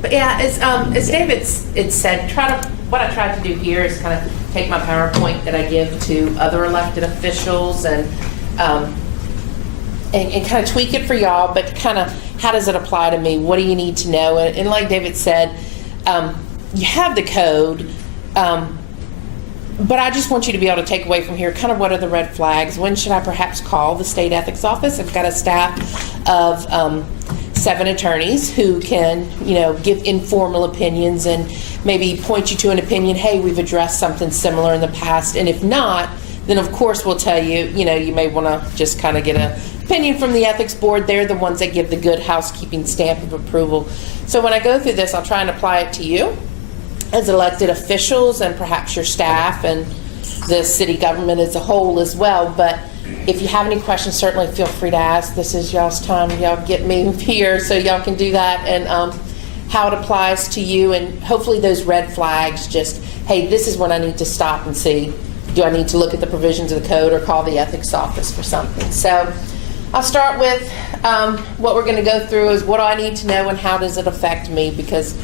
But yeah, as David said, what I tried to do here is kind of take my PowerPoint that I give to other elected officials and kind of tweak it for y'all, but kind of how does it apply to me? What do you need to know? And like David said, you have the code, but I just want you to be able to take away from here kind of what are the red flags. When should I perhaps call the state ethics office? I've got a staff of 7 attorneys who can, give informal opinions and maybe point you to an opinion. Hey, we've addressed something similar in the past, and if not, then of course we'll tell you. You may want to just kind of get an opinion from the ethics board. They're the ones that give the good housekeeping stamp of approval. So when I go through this, I'll try and apply it to you as elected officials and perhaps your staff and the city government as a whole as well. But if you have any questions, certainly feel free to ask. This is y'all's time. Y'all get me here so y'all can do that, and how it applies to you, and hopefully those red flags, just, hey, this is when I need to stop and see, do I need to look at the provisions of the code or call the ethics office for something? So I'll start with what we're going to go through is what do I need to know and how does it affect me, because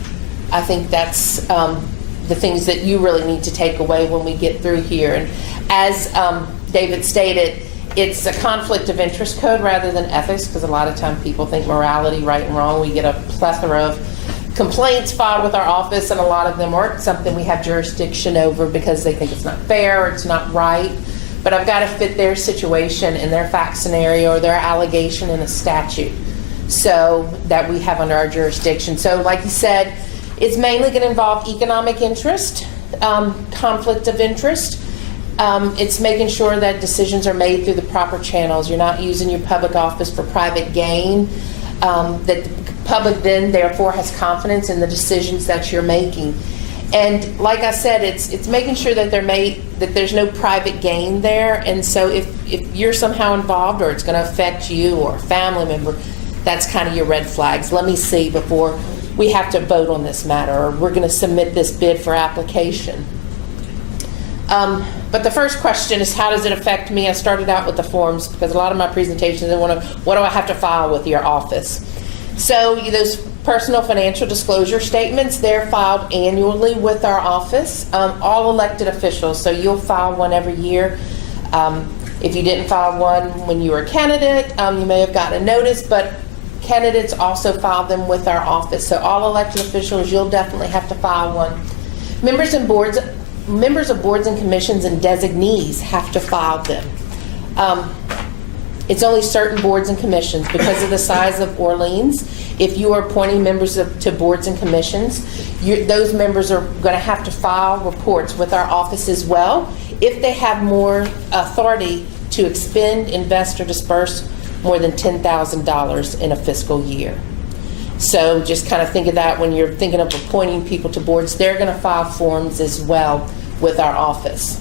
I think that's the things that you really need to take away when we get through here. And as David stated, it's a conflict of interest code rather than ethics, because a lot of time people think morality, right and wrong. We get a plethora of complaints filed with our office, and a lot of them aren't something we have jurisdiction over because they think it's not fair or it's not right. But I've got to fit their situation and their fact scenario or their allegation in a statute so that we have under our jurisdiction. So like you said, it's mainly going to involve economic interest, conflict of interest. It's making sure that decisions are made through the proper channels. You're not using your public office for private gain. That the public then therefore has confidence in the decisions that you're making. And like I said, it's making sure that that there's no private gain there. And so if you're somehow involved or it's going to affect you or a family member, that's kind of your red flags. Let me see before we have to vote on this matter, or we're going to submit this bid for application. But the first question is, how does it affect me? I started out with the forms because a lot of my presentations, what do I have to file with your office? So those personal financial disclosure statements, they're filed annually with our office, all elected officials. So you'll file one every year. If you didn't file one when you were a candidate, you may have gotten a notice, but candidates also file them with our office. So all elected officials, you'll definitely have to file one. Members of boards and commissions and designees have to file them. It's only certain boards and commissions because of the size of Orleans. If you are appointing members to boards and commissions, those members are going to have to file reports with our office as well if they have more authority to expend, invest, or disperse more than $10,000 in a fiscal year. So just kind of think of that when you're thinking of appointing people to boards. They're going to file forms as well with our office.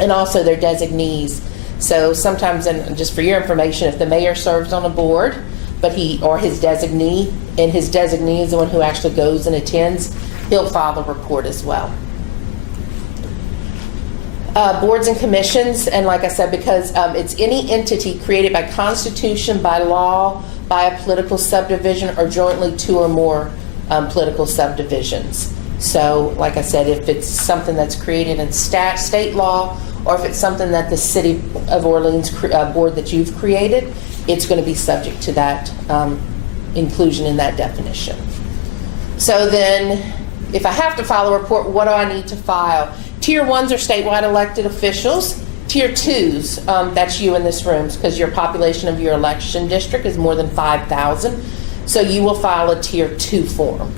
And also their designees. So sometimes, and just for your information, if the mayor serves on a board, but his designee is the one who actually goes and attends, he'll file the report as well. Boards and commissions, and like I said, because it's any entity created by constitution, by law, by a political subdivision, or jointly 2 or more political subdivisions. So like I said, if it's something that's created in state law, or if it's something that the City of Orleans board that you've created, it's going to be subject to that inclusion in that definition. So then, if I have to file a report, what do I need to file? Tier 1s are statewide elected officials. Tier 2s, that's you in this room, because your population of your election district is more than 5,000. So you will file a Tier 2 form.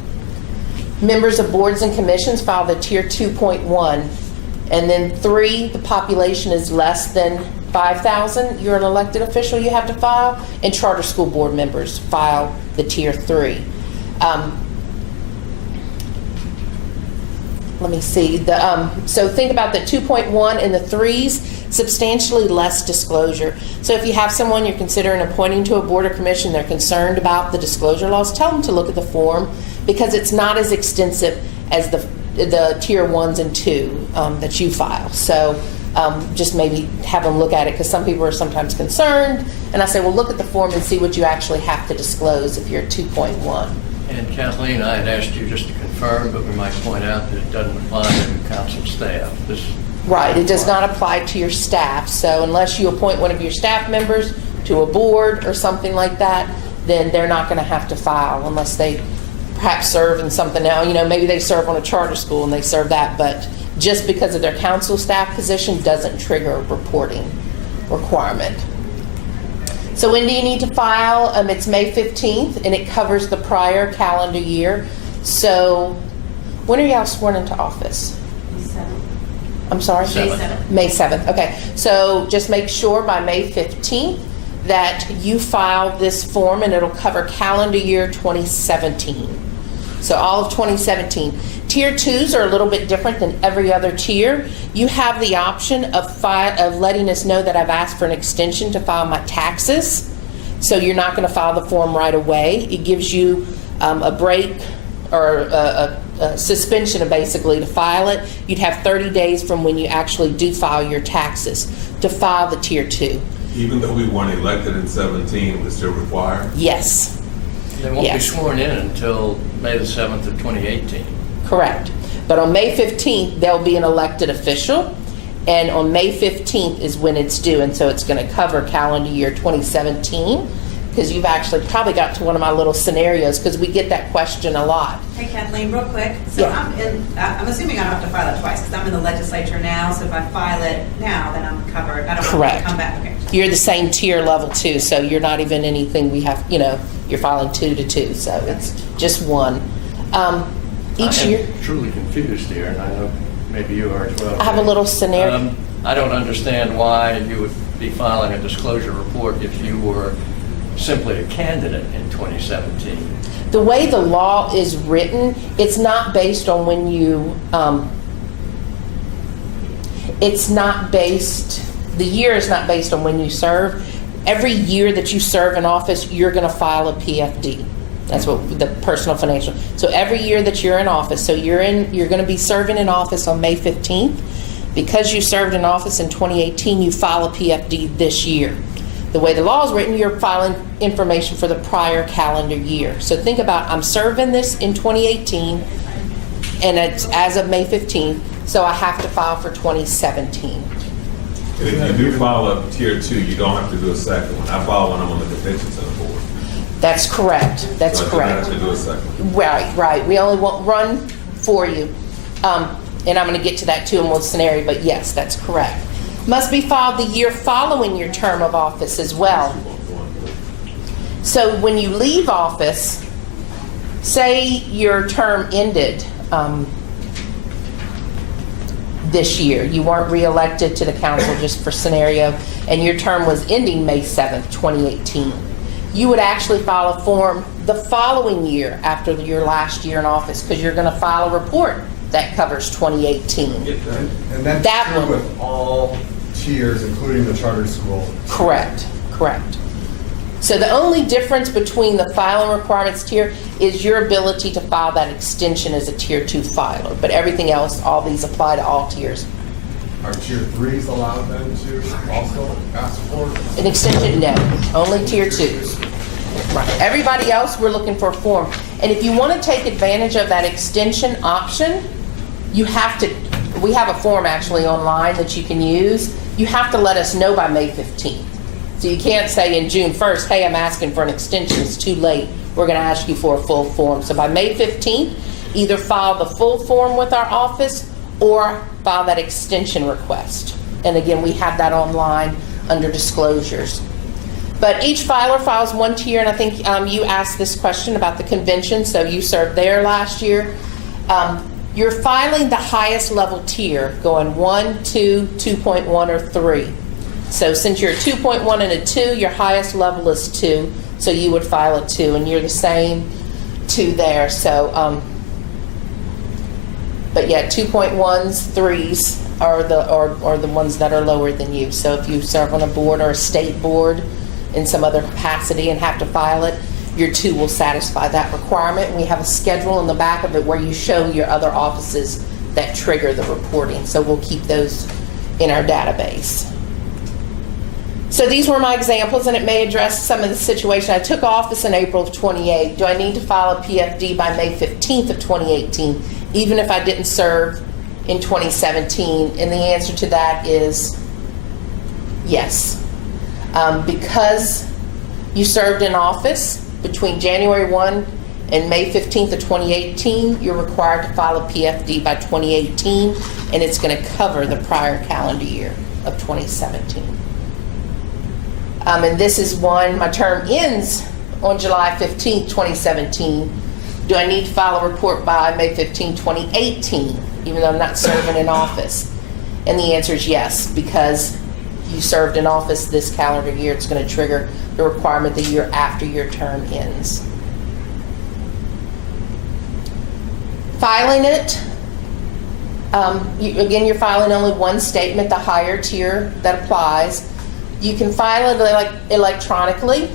Members of boards and commissions file the Tier 2.1. And then 3, the population is less than 5,000. You're an elected official, you have to file. And charter school board members file the Tier 3. Let me see. So think about the 2.1 and the 3s, substantially less disclosure. So if you have someone you're considering appointing to a board or commission, they're concerned about the disclosure laws, tell them to look at the form, because it's not as extensive as the Tier 1s and 2 that you file. So just maybe have them look at it, because some people are sometimes concerned. And I say, well, look at the form and see what you actually have to disclose if you're 2.1. And Kathleen, I had asked you just to confirm, but we might point out that it doesn't apply to council staff. Right, it does not apply to your staff. So unless you appoint one of your staff members to a board or something like that, then they're not going to have to file unless they perhaps serve in something else. You know, maybe they serve on a charter school and they serve that, but just because of their council staff position doesn't trigger a reporting requirement. So when do you need to file? It's May 15th, and it covers the prior calendar year. So when are y'all sworn into office? May 7th. I'm sorry? May 7th. May 7th, okay. So just make sure by May 15th that you file this form, and it'll cover calendar year 2017. So all of 2017. Tier 2s are a little bit different than every other tier. You have the option of letting us know that I've asked for an extension to file my taxes. So you're not going to file the form right away. It gives you a break or a suspension basically to file it. You'd have 30 days from when you actually do file your taxes to file the Tier 2. Even though we weren't elected in 17, we're still required? Yes. They won't be Yes. sworn in until May the 7th of 2018. Correct. But on May 15th, there'll be an elected official, and on May 15th is when it's due, and so it's going to cover calendar year 2017, because you've actually probably got to one of my little scenarios, because we get that question a lot. Hey Kathleen, real quick. So Yeah. I'm assuming I don't have to file it twice because I'm in the legislature now. So if I file it now, then I'm covered. I don't have Correct. to come back. Okay. You're the same tier level too, so you're not even anything we have, you're filing 2 to 2, so it's just one. Each year, I'm truly confused here, and I know maybe you are as well. I have a little scenario. I don't understand why you would be filing a disclosure report if you were simply a candidate in 2017. The way the law is written, it's not based on when you, the year is not based on when you serve. Every year that you serve in office, you're going to file a PFD. That's what the personal financial. So every year that you're in office, so you're going to be serving in office on May 15th. Because you served in office in 2018, you file a PFD this year. The way the law is written, you're filing information for the prior calendar year. So think about, I'm serving this in 2018, and it's as of May 15th, so I have to file for 2017. And if you do file a Tier 2, you don't have to do a second one. I file when I'm on the convention center board. That's correct. That's So I do not correct. have to do a second. Right. We only want run for you. And I'm going to get to that too in one scenario, but yes, that's correct. Must be filed the year following your term of office as well. So when you leave office, say your term ended this year, you weren't reelected to the council just for scenario, and your term was ending May 7th, 2018. You would actually file a form the following year after your last year in office, because you're going to file a report that covers 2018. And that's That true one. with all tiers, including the charter school. Correct. So the only difference between the filing requirements tier is your ability to file that extension as a Tier 2 filer. But everything else, all these apply to all tiers. Are tier 3s allowed then to also ask for? An extension, no. Only Tier 2s. Right. Everybody else, we're looking for a form. And if you want to take advantage of that extension option, we have a form actually online that you can use. You have to let us know by May 15th. So you can't say in June 1st, hey, I'm asking for an extension, it's too late. We're going to ask you for a full form. So by May 15th, either file the full form with our office or file that extension request. And again, we have that online under disclosures. But each filer files one tier, and I think you asked this question about the convention, so you served there last year. You're filing the highest level tier, going 1, 2, 2.1, or 3. So since you're a 2.1 and a 2, your highest level is 2, so you would file a 2, and you're the same 2 there. So, but yeah, 2.1s, 3s are the ones that are lower than you. So if you serve on a board or a state board in some other capacity and have to file it, your 2 will satisfy that requirement. And we have a schedule in the back of it where you show your other offices that trigger the reporting. So we'll keep those in our database. So these were my examples, and it may address some of the situation. I took office in April of 28. Do I need to file a PFD by May 15th of 2018, even if I didn't serve in 2017? And the answer to that is yes. Because you served in office between January 1 and May 15th of 2018, you're required to file a PFD by 2018, and it's going to cover the prior calendar year of 2017. And this is one, my term ends on July 15th, 2017. Do I need to file a report by May 15, 2018, even though I'm not serving in office? And the answer is yes, because you served in office this calendar year, it's going to trigger the requirement the year after your term ends. Filing it, again, you're filing only one statement, the higher tier that applies. You can file it electronically,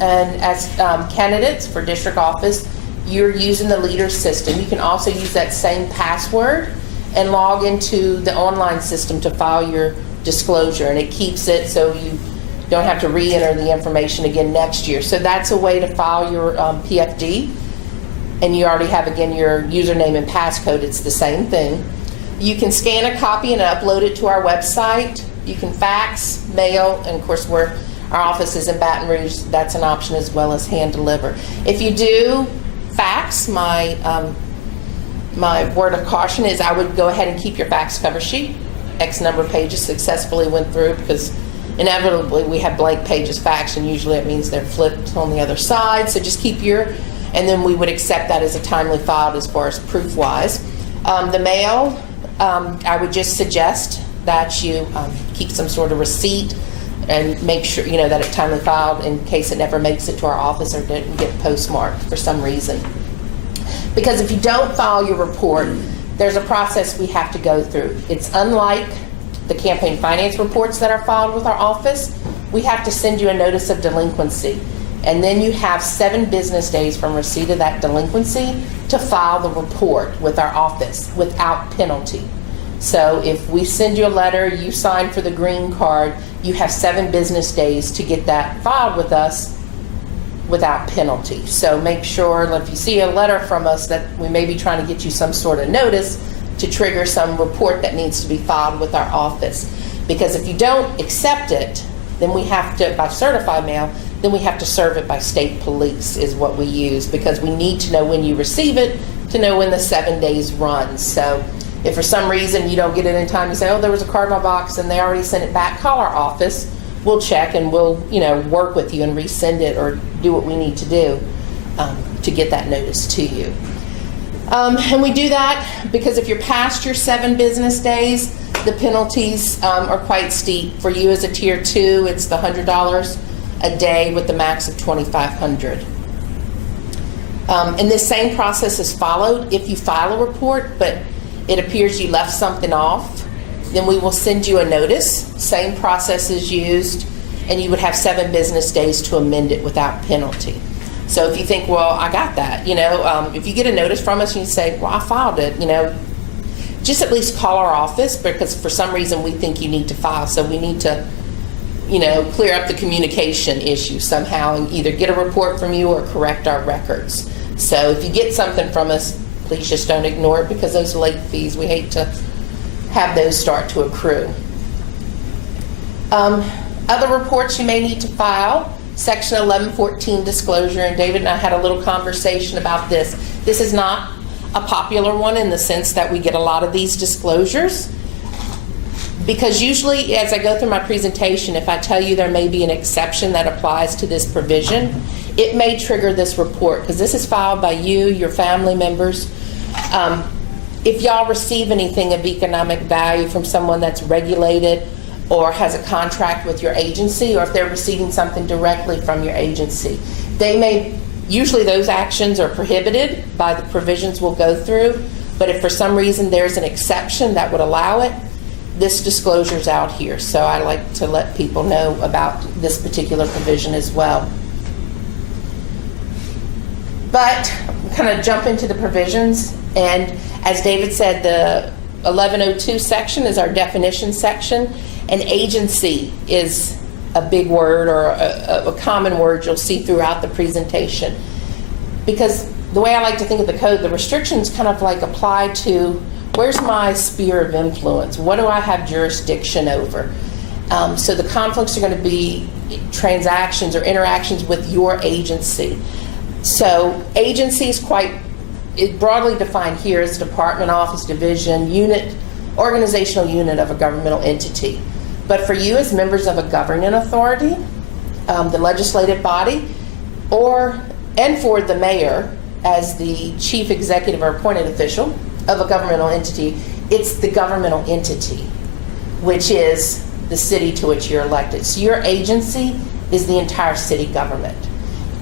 and as candidates for district office, you're using the leader system. You can also use that same password and log into the online system to file your disclosure, and it keeps it so you don't have to re-enter the information again next year. So that's a way to file your PFD, and you already have, again, your username and passcode. It's the same thing. You can scan a copy and upload it to our website. You can fax, mail, and of course our office is in Baton Rouge. That's an option, as well as hand deliver. If you do fax, my word of caution is I would go ahead and keep your fax cover sheet. X number of pages successfully went through, because inevitably we have blank pages faxed, and usually it means they're flipped on the other side. So just keep and then we would accept that as a timely filed as far as proof-wise. The mail, I would just suggest that you keep some sort of receipt and make sure that it's timely filed in case it never makes it to our office or didn't get postmarked for some reason. Because if you don't file your report, there's a process we have to go through. It's unlike the campaign finance reports that are filed with our office. We have to send you a notice of delinquency, and then you have 7 business days from receipt of that delinquency to file the report with our office without penalty. So if we send you a letter, you sign for the green card, you have 7 business days to get that filed with us without penalty. So make sure if you see a letter from us that we may be trying to get you some sort of notice to trigger some report that needs to be filed with our office. Because if you don't accept it, then we have to, by certified mail, then we have to serve it by state police is what we use, because we need to know when you receive it to know when the 7 days runs. So if for some reason you don't get it in time, you say, oh, there was a card in my box and they already sent it back, call our office. We'll check and we'll work with you and resend it or do what we need to do to get that notice to you. And we do that because if you're past your 7 business days, the penalties are quite steep. For you as a tier 2, it's the $100 a day with the max of $2,500. And this same process is followed if you file a report, but it appears you left something off, then we will send you a notice. Same process is used, and you would have 7 business days to amend it without penalty. So if you think, well, I got that, if you get a notice from us and you say, well, I filed it, just at least call our office, because for some reason we think you need to file. So we need to, clear up the communication issue somehow and either get a report from you or correct our records. So if you get something from us, please just don't ignore it, because those late fees, we hate to have those start to accrue. Other reports you may need to file, Section 1114 disclosure, and David and I had a little conversation about this. This is not a popular one in the sense that we get a lot of these disclosures, because usually as I go through my presentation, if I tell you there may be an exception that applies to this provision, it may trigger this report, because this is filed by you, your family members. If y'all receive anything of economic value from someone that's regulated or has a contract with your agency, or if they're receiving something directly from your agency, usually those actions are prohibited by the provisions we'll go through, but if for some reason there's an exception that would allow it, this disclosure's out here. So I like to let people know about this particular provision as well. But kind of jump into the provisions, and as David said, the 1102 section is our definition section. An agency is a big word or a common word you'll see throughout the presentation. Because the way I like to think of the code, the restrictions kind of like apply to where's my sphere of influence? What do I have jurisdiction over? So the conflicts are going to be transactions or interactions with your agency. So agency is quite broadly defined here as department, office, division, unit, organizational unit of a governmental entity. But for you as members of a governing authority, the legislative body, and for the mayor as the chief executive or appointed official of a governmental entity, it's the governmental entity, which is the city to which you're elected. So your agency is the entire city government.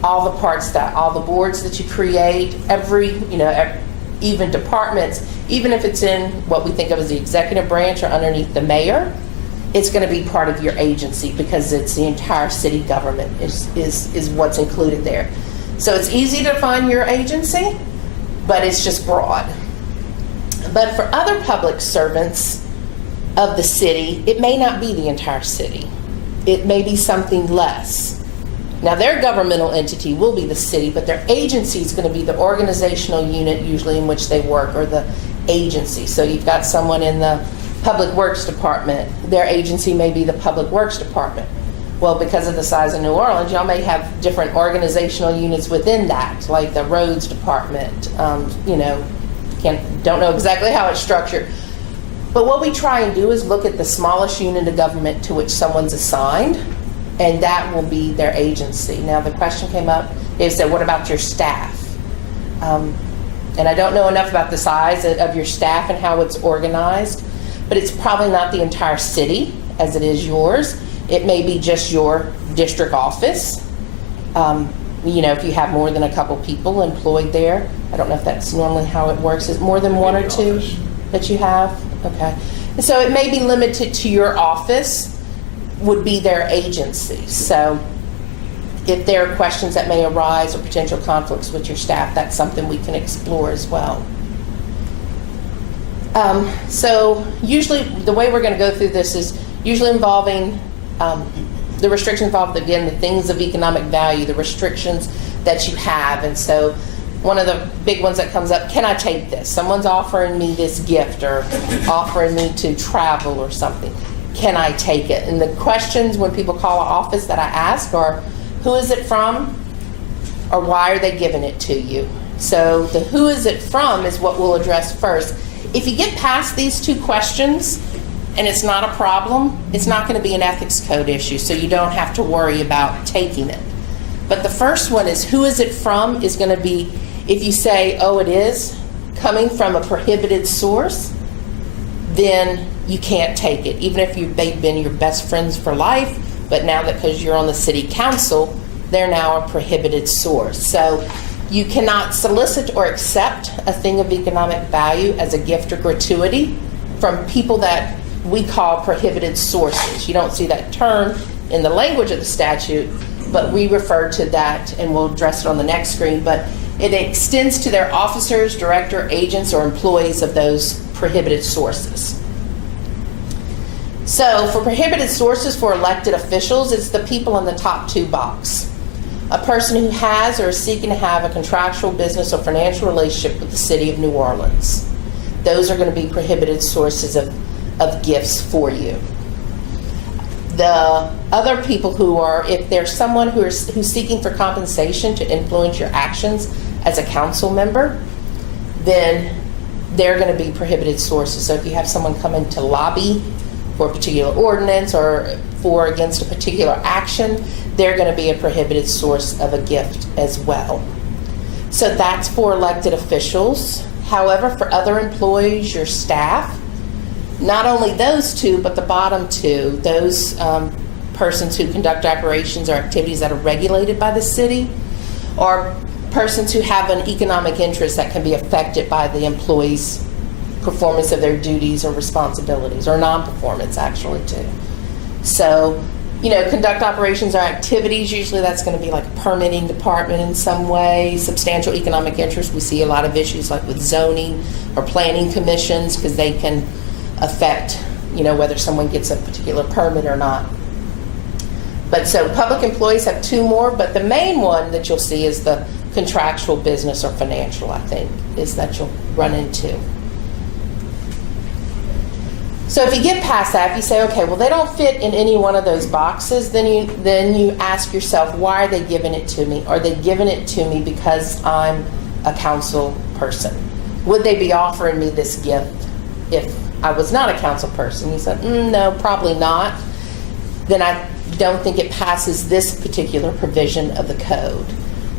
All the boards that you create, even departments, even if it's in what we think of as the executive branch or underneath the mayor, it's going to be part of your agency because it's the entire city government is what's included there. So it's easy to find your agency, but it's just broad. But for other public servants of the city, it may not be the entire city. It may be something less. Now, their governmental entity will be the city, but their agency is going to be the organizational unit usually in which they work, or the agency. So you've got someone in the Public Works Department. Their agency may be the Public Works Department. Well, because of the size of New Orleans, y'all may have different organizational units within that, like the Roads Department. Don't know exactly how it's structured. But what we try and do is look at the smallest unit of government to which someone's assigned, and that will be their agency. Now, the question came up, they said, what about your staff? And I don't know enough about the size of your staff and how it's organized, but it's probably not the entire city as it is yours. It may be just your district office. If you have more than a couple people employed there. I don't know if that's normally how it works. Is it more than one or two that you have? Okay. And so it may be limited to your office would be their agency. So if there are questions that may arise or potential conflicts with your staff, that's something we can explore as well. So usually the way we're going to go through this is usually involving the restrictions involved, again, the things of economic value, the restrictions that you have. And so one of the big ones that comes up, can I take this? Someone's offering me this gift or offering me to travel or something. Can I take it? And the questions when people call an office that I ask are, who is it from? Or why are they giving it to you? So the who is it from is what we'll address first. If you get past these two questions and it's not a problem, it's not going to be an ethics code issue, so you don't have to worry about taking it. But the first one is who is it from is going to be, if you say, oh, it is coming from a prohibited source, then you can't take it. Even if they've been your best friends for life, but now that because you're on the city council, they're now a prohibited source. So you cannot solicit or accept a thing of economic value as a gift or gratuity from people that we call prohibited sources. You don't see that term in the language of the statute, but we refer to that, and we'll address it on the next screen, but it extends to their officers, director, agents, or employees of those prohibited sources. So for prohibited sources for elected officials, it's the people in the top two box. A person who has or is seeking to have a contractual business or financial relationship with the city of New Orleans. Those are going to be prohibited sources of gifts for you. The other people who are, if there's someone who's seeking for compensation to influence your actions as a council member, then they're going to be prohibited sources. So if you have someone come in to lobby for a particular ordinance or against a particular action, they're going to be a prohibited source of a gift as well. So that's for elected officials. However, for other employees, your staff, not only those two, but the bottom two, those persons who conduct operations or activities that are regulated by the city, or persons who have an economic interest that can be affected by the employee's performance of their duties or responsibilities, or non-performance actually too. So, conduct operations or activities, usually that's going to be like a permitting department in some way, substantial economic interest. We see a lot of issues like with zoning or planning commissions because they can affect, whether someone gets a particular permit or not. But so public employees have 2 more, but the main one that you'll see is the contractual business or financial, I think, is that you'll run into. So if you get past that, if you say, okay, well, they don't fit in any one of those boxes, then you ask yourself, why are they giving it to me? Are they giving it to me because I'm a council person? Would they be offering me this gift if I was not a council person? You said, no, probably not. Then I don't think it passes this particular provision of the code.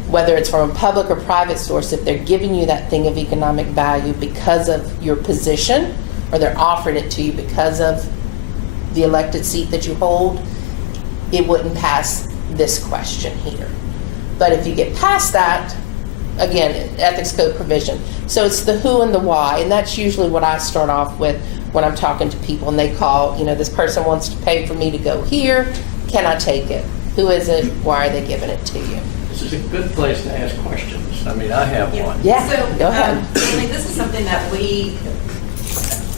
Whether it's from a public or private source, if they're giving you that thing of economic value because of your position, or they're offering it to you because of the elected seat that you hold, it wouldn't pass this question here. But if you get past that, again, ethics code provision. So it's the who and the why, and that's usually what I start off with when I'm talking to people and they call, this person wants to pay for me to go here. Can I take it? Who is it? Why are they giving it to you? This is a good place to ask questions. I mean, I have one. Yeah, So, go ahead. I mean, this is something that we,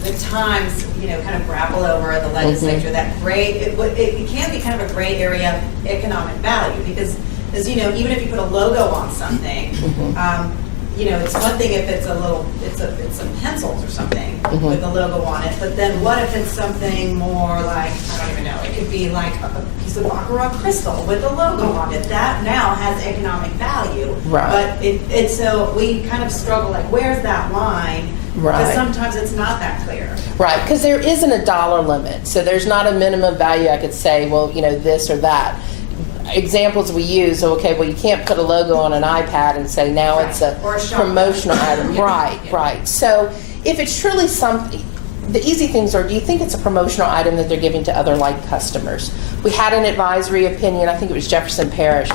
at times, kind of grapple over in the legislature, that gray, it can be kind of a gray area of economic value, because, as you know, even if you put a logo on something, it's one thing if it's it's some pencils or something with a logo on it, but then what if it's something more like, I don't even know, it could be like a piece of baccarat crystal with a logo on it. That now has economic value. Right. But so we kind of struggle, like, where's that line? Right. Because sometimes it's not that clear. Right, because there isn't a dollar limit. So there's not a minimum value I could say, well, this or that. Examples we use, okay, well, you can't put a logo on an iPad and say now Right. it's a Or a shop. promotional item. Yeah. Right, Yeah. right. So if it's truly something, the easy things are, do you think it's a promotional item that they're giving to other like customers? We had an advisory opinion, I think it was Jefferson Parish,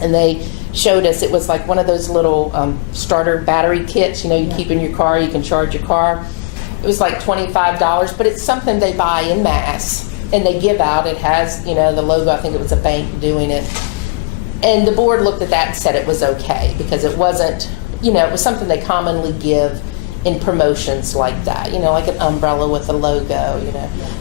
and they showed us, it was like one of those little starter battery kits, you keep in your car, you can charge your car. It was like $25, but it's something they buy in mass and they give out. It has, the logo, I think it was a bank doing it. And the board looked at that and said it was okay because it wasn't, it was something they commonly give in promotions like that, like an umbrella with a logo,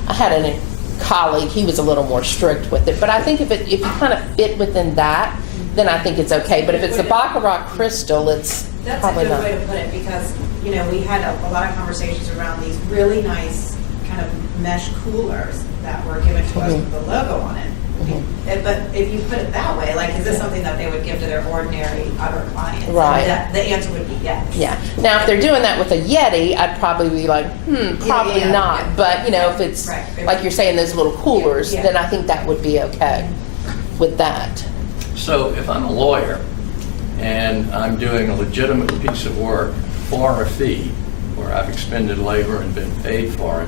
I had a colleague, he was a little more strict with it, but I think if you kind of fit within that, then I think it's okay. But if it's a baccarat crystal, it's That's probably a good not. way to put it, because, we had a lot of conversations around these really nice kind of mesh coolers that were given to us with the logo on it. But if you put it that way, like, is this something that they would give to their ordinary other clients? Right. The answer would be yes. Yeah. Now, if they're doing that with a Yeti, I'd probably be like, probably yeah, not. yeah. But, if it's, Right. like you're saying, those little coolers, Yeah. then I think that would be okay with that. So if I'm a lawyer and I'm doing a legitimate piece of work for a fee, where I've expended labor and been paid for it,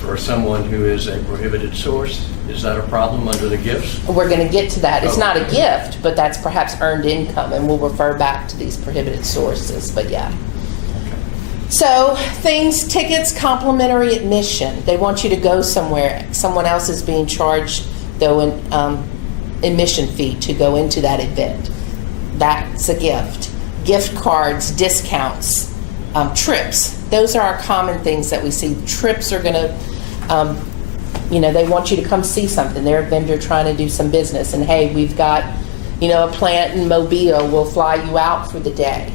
for someone who is a prohibited source, is that a problem under the gifts? We're going to get to that. It's Oh. not a gift, but that's perhaps earned income, and we'll refer back to these prohibited sources. But yeah. So things, tickets, complimentary admission. They want you to go somewhere. Someone else is being charged, though, an admission fee to go into that event. That's a gift. Gift cards, discounts, trips. Those are our common things that we see. Trips are going to, they want you to come see something. They're a vendor trying to do some business. And hey, we've got, a plant in Mobile. We'll fly you out for the day.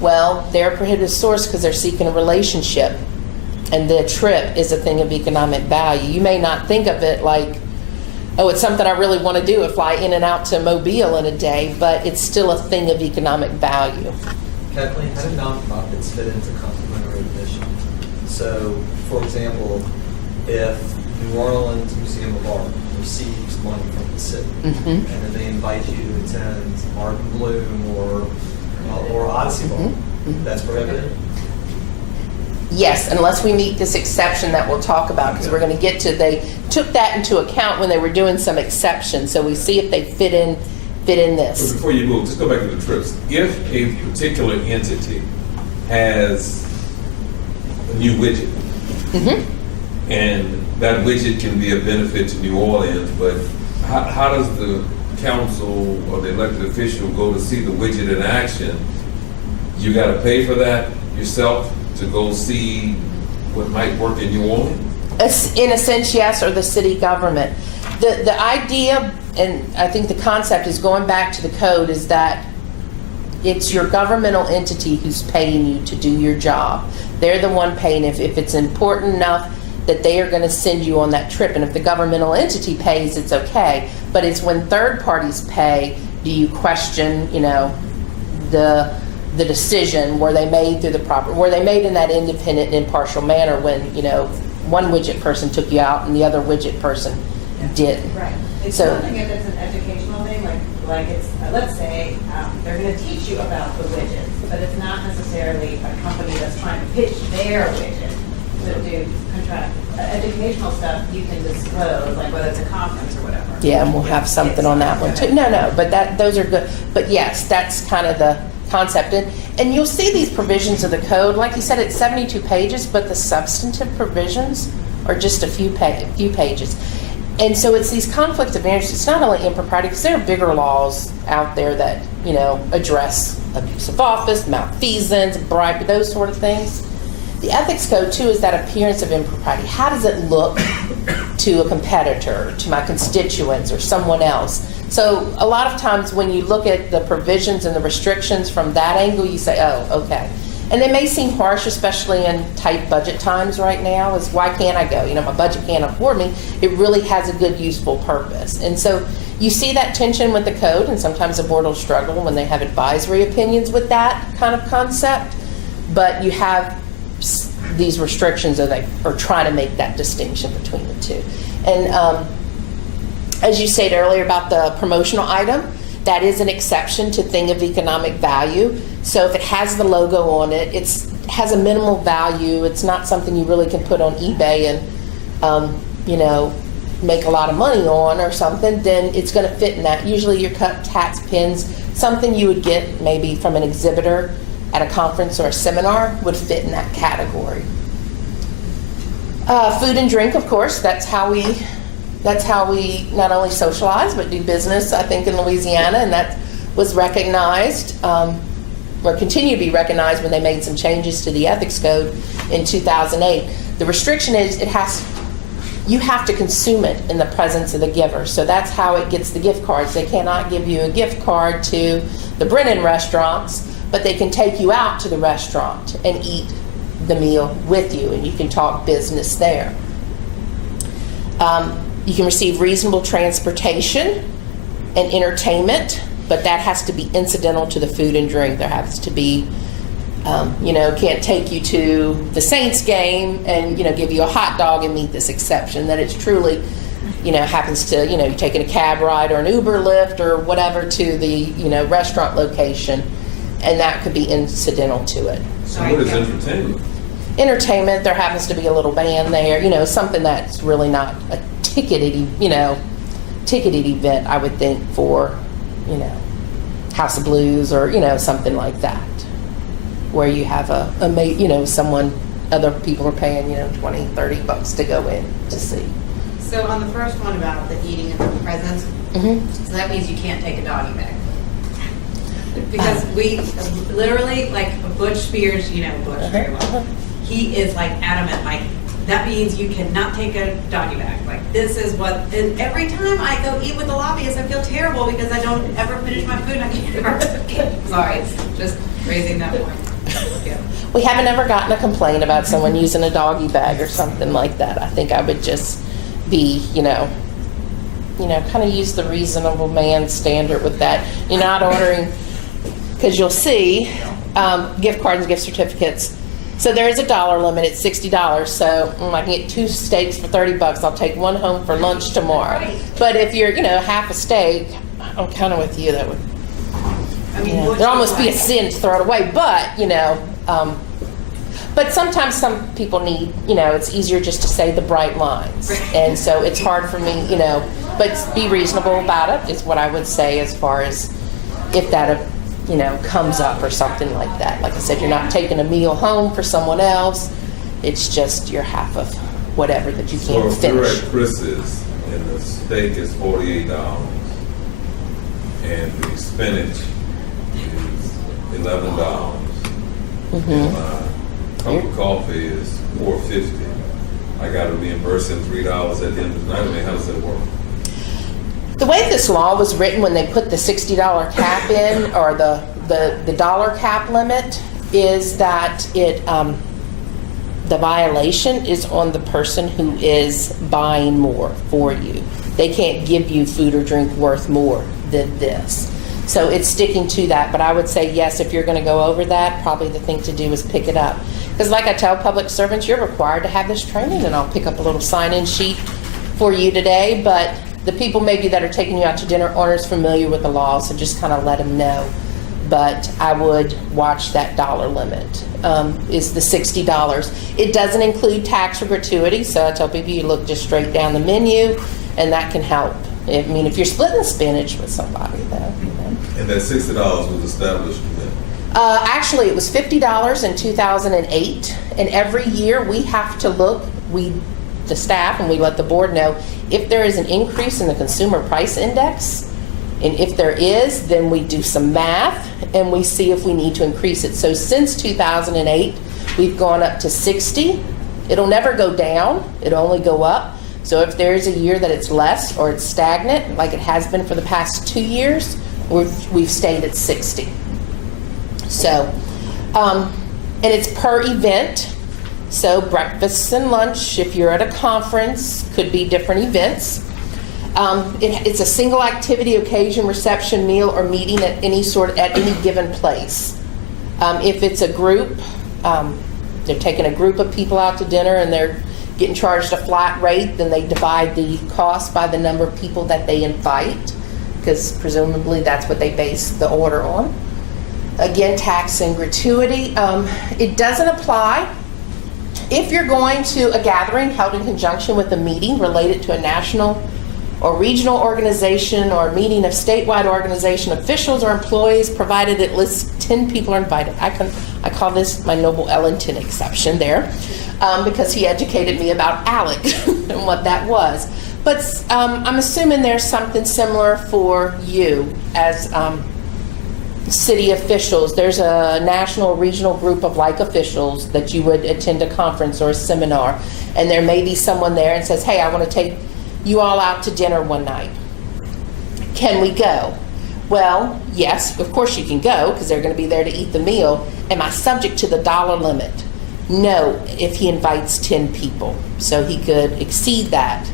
Well, they're a prohibited source because they're seeking a relationship. And the trip is a thing of economic value. You may not think of it like, oh, it's something I really want to do, to fly in and out to Mobile in a day, but it's still a thing of economic value. Kathleen, how do nonprofits fit into complimentary admission? So, for example, if New Orleans Museum of Art receives money from the city, and then they invite you to attend Art in Bloom or Odyssey Ball, that's prohibited? Yes, unless we meet this exception that we'll talk about, because we're going to get to, they took that into account when they were doing some exceptions, so we see if they fit in But this. before you move, just go back to the trips. If a particular entity has a new widget, and that widget can be a benefit to New Orleans, but how does the council or the elected official go to see the widget in action? You got to pay for that yourself to go see what might work in New Orleans? In a sense, yes, or the city government. The idea, and I think the concept is going back to the code, is that it's your governmental entity who's paying you to do your job. They're the one paying if it's important enough that they are going to send you on that trip. And if the governmental entity pays, it's okay. But it's when third parties pay, do you question, the decision, were they made through the proper, were they made in that independent and impartial manner when, one widget person took you out and the other widget person didn't. Right. It's So- one thing if it's an educational thing, like it's, let's say, they're gonna teach you about the widgets, but it's not necessarily a company that's trying to pitch their widget to do contract. Educational stuff you can disclose, like whether it's a conference or whatever. Yeah, and we'll have something on that one too. No, but those are good. But yes, that's kind of the concept. And you'll see these provisions of the code. Like you said, it's 72 pages, but the substantive provisions are just a few pages. And so it's these conflict of interest. It's not only impropriety, because there are bigger laws out there that, address abuse of office, malfeasance, bribery, those sort of things. The ethics code, too, is that appearance of impropriety. How does it look to a competitor, to my constituents, or someone else? So a lot of times when you look at the provisions and the restrictions from that angle, you say, oh, okay. And they may seem harsh, especially in tight budget times right now, is why can't I go? My budget can't afford me. It really has a good, useful purpose. And so you see that tension with the code, and sometimes the board will struggle when they have advisory opinions with that kind of concept. But you have these restrictions that they are trying to make that distinction between the two. And as you stated earlier about the promotional item, that is an exception to thing of economic value. So if it has the logo on it, it has a minimal value. It's not something you really can put on eBay and, make a lot of money on or something, then it's going to fit in that. Usually your cups, hats, pins, something you would get maybe from an exhibitor at a conference or a seminar would fit in that category. Food and drink, of course, that's how we not only socialize but do business, I think, in Louisiana, and that was recognized or continued to be recognized when they made some changes to the ethics code in 2008. The restriction is you have to consume it in the presence of the giver. So that's how it gets the gift cards. They cannot give you a gift card to the Brennan restaurants, but they can take you out to the restaurant and eat the meal with you, and you can talk business there. You can receive reasonable transportation and entertainment, but that has to be incidental to the food and drink. There has to be, can't take you to the Saints game and, give you a hot dog and meet this exception, that it's truly, happens to, you're taking a cab ride or an Uber Lyft or whatever to the, restaurant location, and that could be incidental to it. So what is entertainment? Entertainment, there happens to be a little band there, something that's really not a ticketed event, I would think, for, House of Blues or, something like that, where you have someone, other people are paying, $20, $30 to go in to see. So on the first one about the eating in the presence, so that means you can't take a doggy bag. Because we literally, like Butch Spears, Butch very well, he is like adamant, like that means you cannot take a doggy bag. Like this is what, and every time I go eat with the lobbyists, I feel terrible because I don't ever finish my food and I can't. Sorry, just raising that point. Yeah. We haven't ever gotten a complaint about someone using a doggy bag or something like that. I think I would just be, kind of use the reasonable man standard with that. You're not ordering, because you'll see gift cards and gift certificates. So there is a dollar limit. It's $60. So I can get 2 steaks for $30. I'll take one home for lunch tomorrow. Right. But if you're, half a steak, I'm kind of with you. That would, there'd almost be a sin to throw it away. But but sometimes some people need, it's easier just to say the bright lines, and so it's hard for me, But be reasonable about it is what I would say, as far as if that comes up or something like that. Like I said, you're not taking a meal home for someone else. It's just your half of whatever that you can't So if you're finish. at Chris's and the steak is $48 and the spinach is $11 and my cup of coffee is $4.50, I got to reimburse him $3 at the end of the night. I mean, how does that work? The way this law was written when they put the $60 cap in, or the dollar cap limit, is that it, the violation is on the person who is buying more for you. They can't give you food or drink worth more than this. So it's sticking to that, but I would say yes, if you're going to go over that, probably the thing to do is pick it up. Because like I tell public servants, you're required to have this training, and I'll pick up a little sign-in sheet for you today, but the people maybe that are taking you out to dinner aren't as familiar with the law, so just kind of let them know. But I would watch that dollar limit, is the $60. It doesn't include tax or gratuity, so I tell people you look just straight down the menu, and that can help. I mean, if you're splitting the spinach with somebody, though. You know. And that $60 was established when? Actually, it was $50 in 2008, and every year we have to look, the staff, and we let the board know if there is an increase in the consumer price index, and if there is, then we do some math and we see if we need to increase it. So since 2008, we've gone up to 60. It'll never go down, it'll only go up. So if there's a year that it's less or it's stagnant, like it has been for the past 2 years, we've stayed at 60. So, and it's per event. So breakfast and lunch, if you're at a conference, could be different events. It's a single activity, occasion, reception, meal, or meeting at any given place. If it's a group, they're taking a group of people out to dinner and they're getting charged a flat rate, then they divide the cost by the number of people that they invite, because presumably that's what they base the order on. Again, tax and gratuity. It doesn't apply if you're going to a gathering held in conjunction with a meeting related to a national or regional organization, or a meeting of statewide organization officials or employees, provided at least 10 people are invited. I call this my Noble Ellington exception there, because he educated me about ALEC and what that was. But I'm assuming there's something similar for you as city officials. There's a national or regional group of like officials that you would attend a conference or a seminar, and there may be someone there and says, hey, I want to take you all out to dinner one night. Can we go? Well, yes, of course you can go, because they're going to be there to eat the meal. Am I subject to the dollar limit? No, if he invites 10 people. So he could exceed that.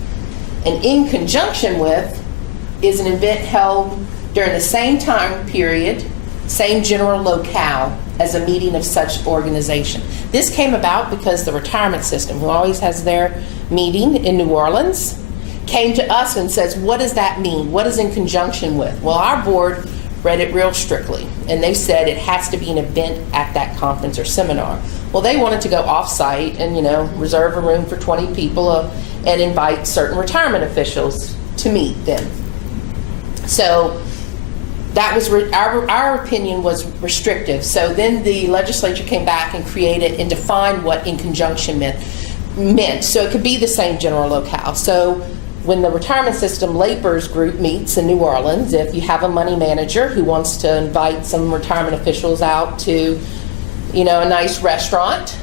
And in conjunction with is an event held during the same time period, same general locale as a meeting of such organization. This came about because the retirement system, who always has their meeting in New Orleans, came to us and says, what does that mean? What is in conjunction with? Well, our board read it real strictly, and they said it has to be an event at that conference or seminar. Well, they wanted to go off-site and, reserve a room for 20 people and invite certain retirement officials to meet them. So that was our opinion was restrictive. So then the legislature came back and created and defined what in conjunction meant. So it could be the same general locale. So when the retirement system Lapers group meets in New Orleans, if you have a money manager who wants to invite some retirement officials out to, a nice restaurant,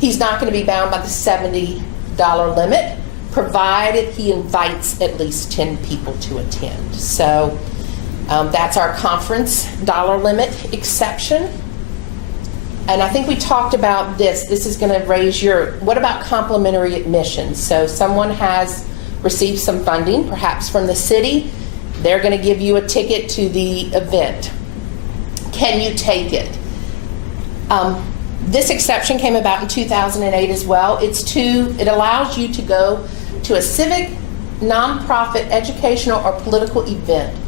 he's not going to be bound by the $70 limit, provided he invites at least 10 people to attend. So that's our conference dollar limit exception. And I think we talked about this. This is going to raise what about complimentary admissions? So someone has received some funding, perhaps from the city. They're going to give you a ticket to the event. Can you take it? This exception came about in 2008 as well. It allows you to go to a civic, nonprofit, educational, or political event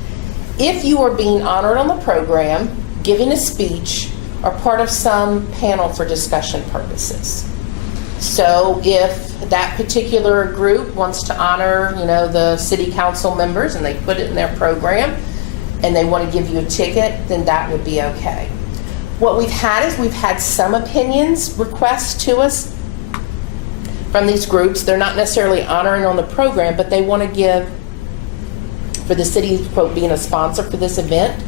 if you are being honored on the program, giving a speech, or part of some panel for discussion purposes. So if that particular group wants to honor, the city council members, and they put it in their program, and they want to give you a ticket, then that would be okay. What we've had is some opinions requests to us from these groups. They're not necessarily honoring on the program, but they want to give, for the city, quote, being a sponsor for this event,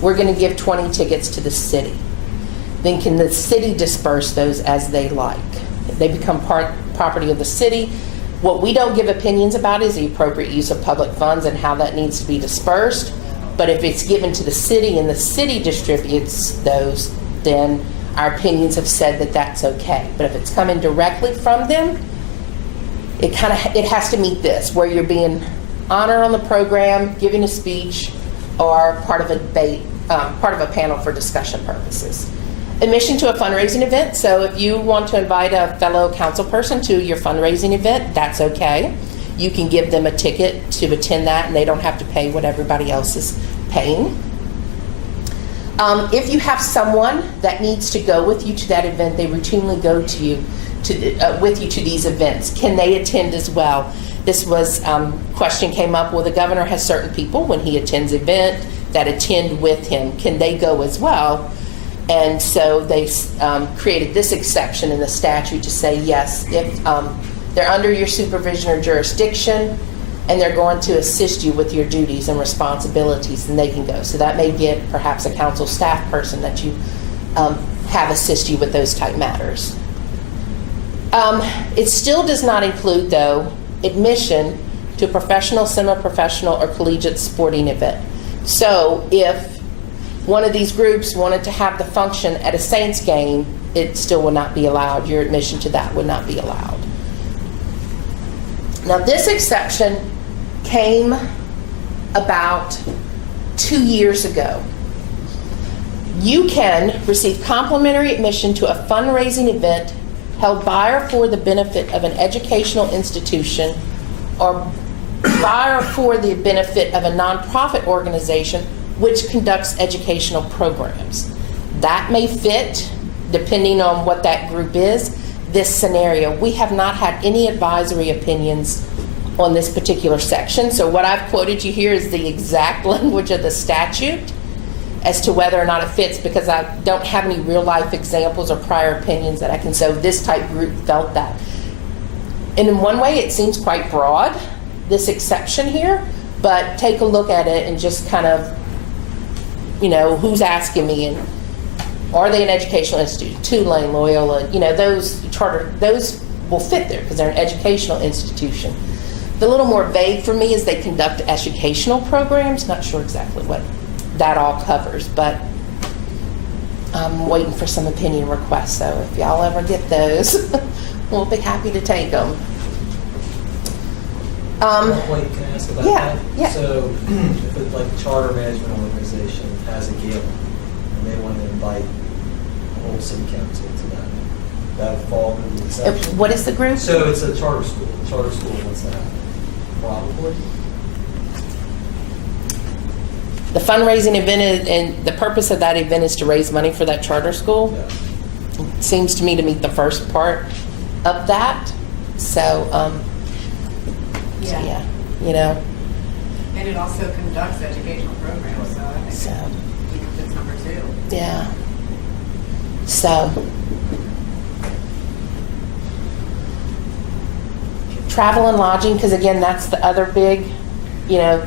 we're going to give 20 tickets to the city. Then can the city disperse those as they like? They become property of the city. What we don't give opinions about is the appropriate use of public funds and how that needs to be dispersed. But if it's given to the city and the city distributes those, then our opinions have said that that's okay. But if it's coming directly from them, it has to meet this, where you're being honored on the program, giving a speech, or part of a debate, part of a panel for discussion purposes. Admission to a fundraising event. So if you want to invite a fellow council person to your fundraising event, that's okay. You can give them a ticket to attend that, and they don't have to pay what everybody else is paying. If you have someone that needs to go with you to that event, they routinely go to you with you to these events. Can they attend as well? This was question came up. Well, the governor has certain people when he attends an event that attend with him. Can they go as well? And so they created this exception in the statute to say yes, if they're under your supervision or jurisdiction and they're going to assist you with your duties and responsibilities, then they can go. So that may get perhaps a council staff person that you have assist you with those type matters. It still does not include, though, admission to a professional, semi-professional, or collegiate sporting event. So if one of these groups wanted to have the function at a Saints game, it still would not be allowed. Your admission to that would not be allowed. Now, this exception came about 2 years ago. You can receive complimentary admission to a fundraising event held by or for the benefit of an educational institution or by or for the benefit of a nonprofit organization which conducts educational programs. That may fit, depending on what that group is, this scenario. We have not had any advisory opinions on this particular section, so what I've quoted you here is the exact language of the statute as to whether or not it fits, because I don't have any real life examples or prior opinions that I can say this type group felt that. And in one way it seems quite broad, this exception here, but take a look at it and just kind of, you know, who's asking me, and are they an educational institute? Tulane, Loyola, you know, those charter, those will fit there because they're an educational institution. The little more vague for me is they conduct educational programs. Not sure exactly what that all covers, but I'm waiting for some opinion requests, so if y'all ever get those, we'll be happy to take them. Wait, can I ask about Yeah, that? yeah. So, if it's like a charter management organization has a gala, and they want to invite the whole city council to that would fall under the exception? What is the group? So it's a charter school. Charter school wants that. Probably. The fundraising event and the purpose of that event is to raise money for that charter school. Yeah. Seems to me to meet the first part of that. So, yeah, you know. And it also conducts educational programs, so I think So, it's number 2. yeah. So, travel and lodging, because again, that's the other big, you know,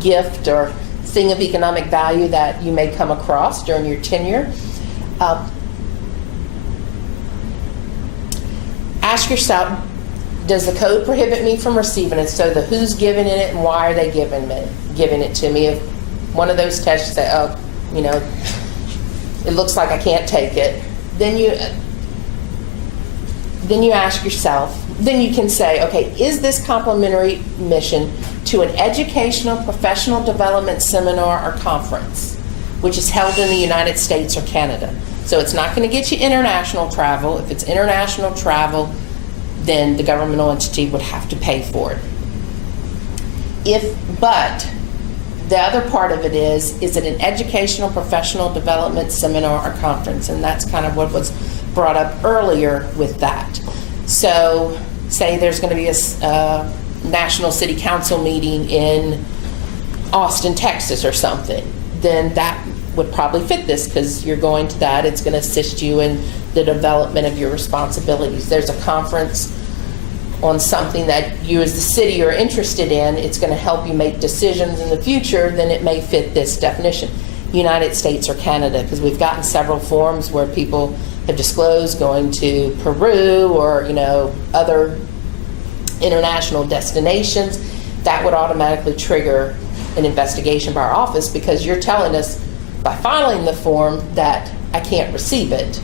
gift or thing of economic value that you may come across during your tenure. Ask yourself, does the code prohibit me from receiving it? So the who's giving it and why are they giving it to me? If one of those tests say, oh, you know, it looks like I can't take it, then you ask yourself, then you can say, okay, is this complimentary admission to an educational professional development seminar or conference, which is held in the United States or Canada? So it's not going to get you international travel. If it's international travel, then the governmental entity would have to pay for it. But the other part of it is it an educational professional development seminar or conference? And that's kind of what was brought up earlier with that. So say there's going to be a national city council meeting in Austin, Texas or something, then that would probably fit this because you're going to that. It's going to assist you in the development of your responsibilities. There's a conference on something that you as the city are interested in. It's going to help you make decisions in the future, then it may fit this definition. United States or Canada, because we've gotten several forms where people have disclosed going to Peru or, you know, other international destinations, that would automatically trigger an investigation by our office, because you're telling us by filing the form that I can't receive it,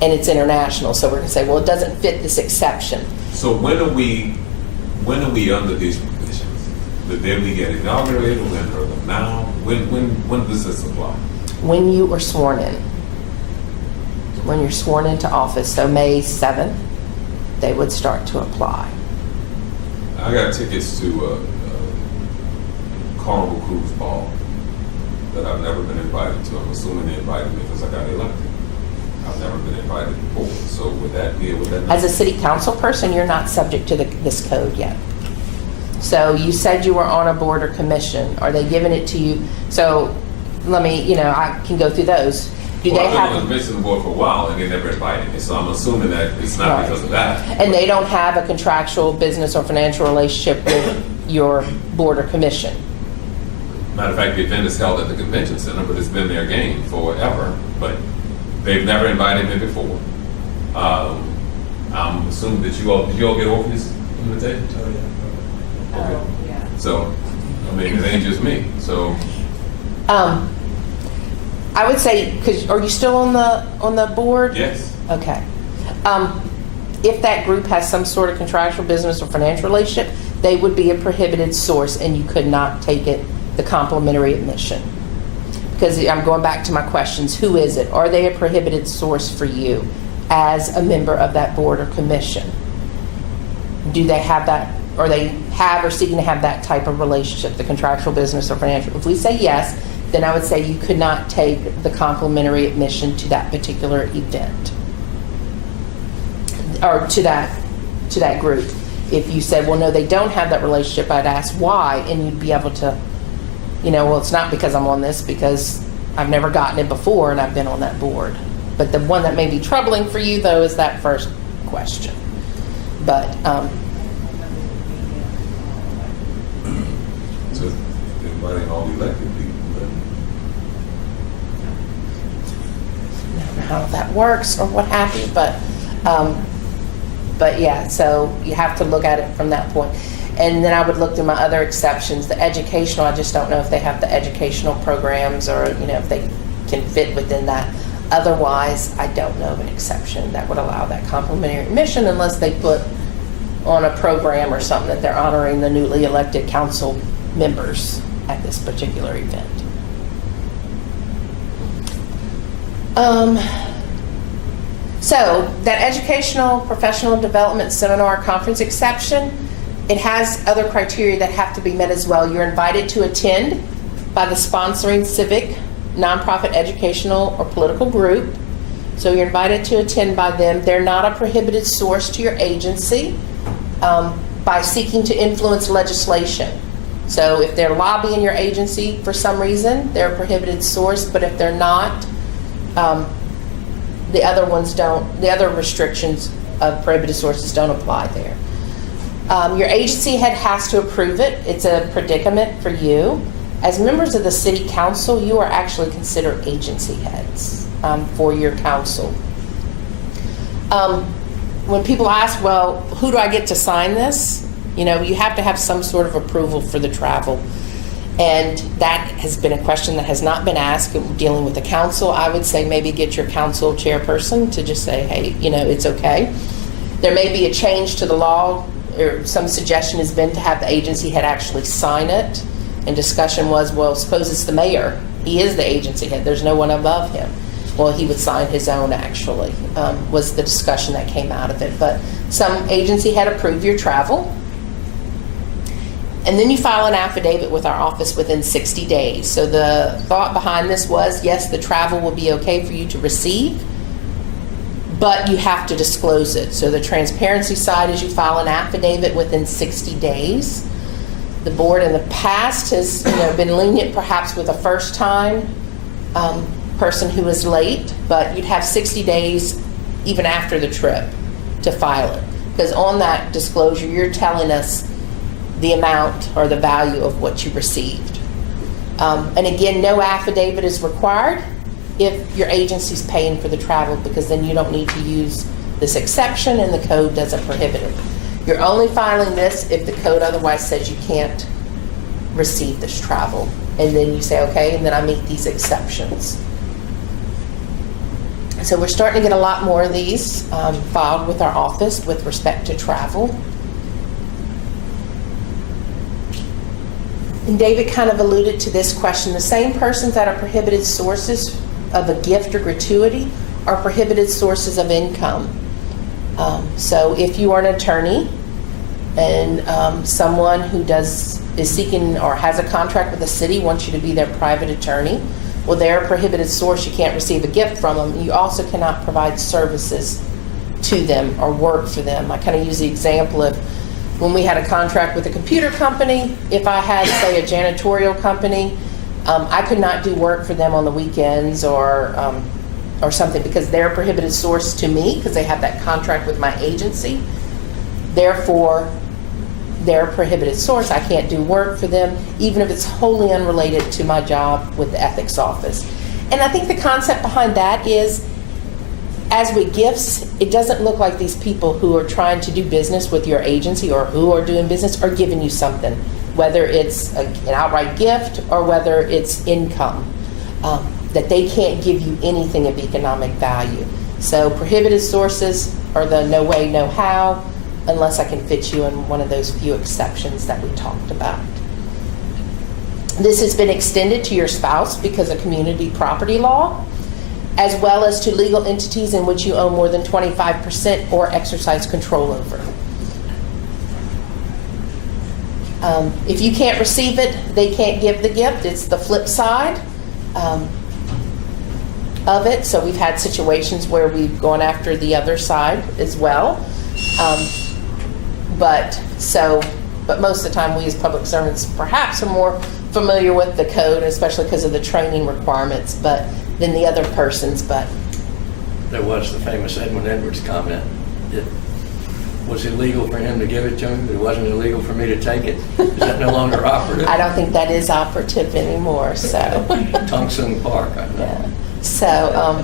and it's international. So we're going to say, well, it doesn't fit this exception. So when are we under these provisions? The day we get inaugurated, when or the now? When does this apply? When you are sworn in. When you're sworn into office, so May 7th, they would start to apply. I got tickets to a Carnival Cruise Ball that I've never been invited to. I'm assuming they invited me because I got elected. I've never been invited before. So would that be what that means? As a city council person, you're not subject to this code yet. So you said you were on a board or commission. Are they giving it to you? So let me, I can go through those. Do Well, they I've been on the have? commission board for a while and they never invited me. So I'm assuming that it's not Right. because of that. And they don't have a contractual business or financial relationship with your board or commission. Matter of fact, the event is held at the convention center, but it's been their game forever. But they've never invited me before. I'm assuming that did you all get Orpheus invitation? Oh, yeah. Okay. Oh, yeah. So, I mean, it ain't just me. So, I would say, because are you still on the board? yes. Okay. If that group has some sort of contractual business or financial relationship, they would be a prohibited source, and you could not take it the complimentary admission. Because I'm going back to my questions. Who is it? Are they a prohibited source for you as a member of that board or commission? Do they have that, or they have or seeking to have that type of relationship, the contractual business or financial? If we say yes, then I would say you could not take the complimentary admission to that particular event, or to that group. If you said, well, no, they don't have that relationship, I'd ask why, and you'd be able to, well, it's not because I'm on this, because I've never gotten it before and I've been on that board. But the one that may be troubling for you, though, is that first question. But So, inviting all elected people. I don't know how that works or what have you, but yeah, so you have to look at it from that point. And then I would look through my other exceptions. The educational, I just don't know if they have the educational programs, or if they can fit within that. Otherwise, I don't know of an exception that would allow that complimentary admission, unless they put on a program or something that they're honoring the newly elected council members at this particular event. So that educational professional development seminar conference exception, it has other criteria that have to be met as well. You're invited to attend by the sponsoring civic, nonprofit, educational, or political group. So you're invited to attend by them. They're not a prohibited source to your agency by seeking to influence legislation. So if they're lobbying your agency for some reason, they're a prohibited source, but if they're not, the other ones don't, the other restrictions of prohibited sources don't apply there. Your agency head has to approve it. It's a predicament for you. As members of the city council, you are actually considered agency heads for your council. When people ask, well, who do I get to sign this? You have to have some sort of approval for the travel. And that has been a question that has not been asked dealing with the council. I would say maybe get your council chairperson to just say, hey, it's okay. There may be a change to the law, or some suggestion has been to have the agency head actually sign it. And discussion was, well, suppose it's the mayor. He is the agency head. There's no one above him. Well, he would sign his own, actually, was the discussion that came out of it. But some agency head approved your travel. And then you file an affidavit with our office within 60 days. So the thought behind this was, yes, the travel will be okay for you to receive, but you have to disclose it. So the transparency side is you file an affidavit within 60 days. The board in the past has been lenient perhaps with a first-time person who is late, but you'd have 60 days even after the trip to file it. Because on that disclosure, you're telling us the amount or the value of what you received. And again, no affidavit is required if your agency's paying for the travel, because then you don't need to use this exception and the code doesn't prohibit it. You're only filing this if the code otherwise says you can't receive this travel. And then you say, okay, and then I meet these exceptions. So we're starting to get a lot more of these filed with our office with respect to travel. And David kind of alluded to this question. The same persons that are prohibited sources of a gift or gratuity are prohibited sources of income. So if you are an attorney and someone who is seeking or has a contract with the city wants you to be their private attorney, well, they're a prohibited source. You can't receive a gift from them. You also cannot provide services to them or work for them. I kind of use the example of when we had a contract with a computer company. If I had, say, a janitorial company, I could not do work for them on the weekends or something because they're a prohibited source to me because they have that contract with my agency. Therefore, they're a prohibited source. I can't do work for them, even if it's wholly unrelated to my job with the ethics office. And I think the concept behind that is, as with gifts, it doesn't look like these people who are trying to do business with your agency or who are doing business are giving you something, whether it's an outright gift or whether it's income, that they can't give you anything of economic value. So prohibited sources are the no way, no how, unless I can fit you in one of those few exceptions that we talked about. This has been extended to your spouse because of community property law, as well as to legal entities in which you own more than 25% or exercise control over. If you can't receive it, they can't give the gift. It's the flip side of it. So we've had situations where we've gone after the other side as well. But most of the time we as public servants perhaps are more familiar with the code, especially because of the training requirements, than the other persons. But There was the famous Edwin Edwards comment. It was illegal for him to give it to him, but it wasn't illegal for me to take it. Is that no longer operative? I don't think that is operative anymore. So Tong Park, I know. yeah.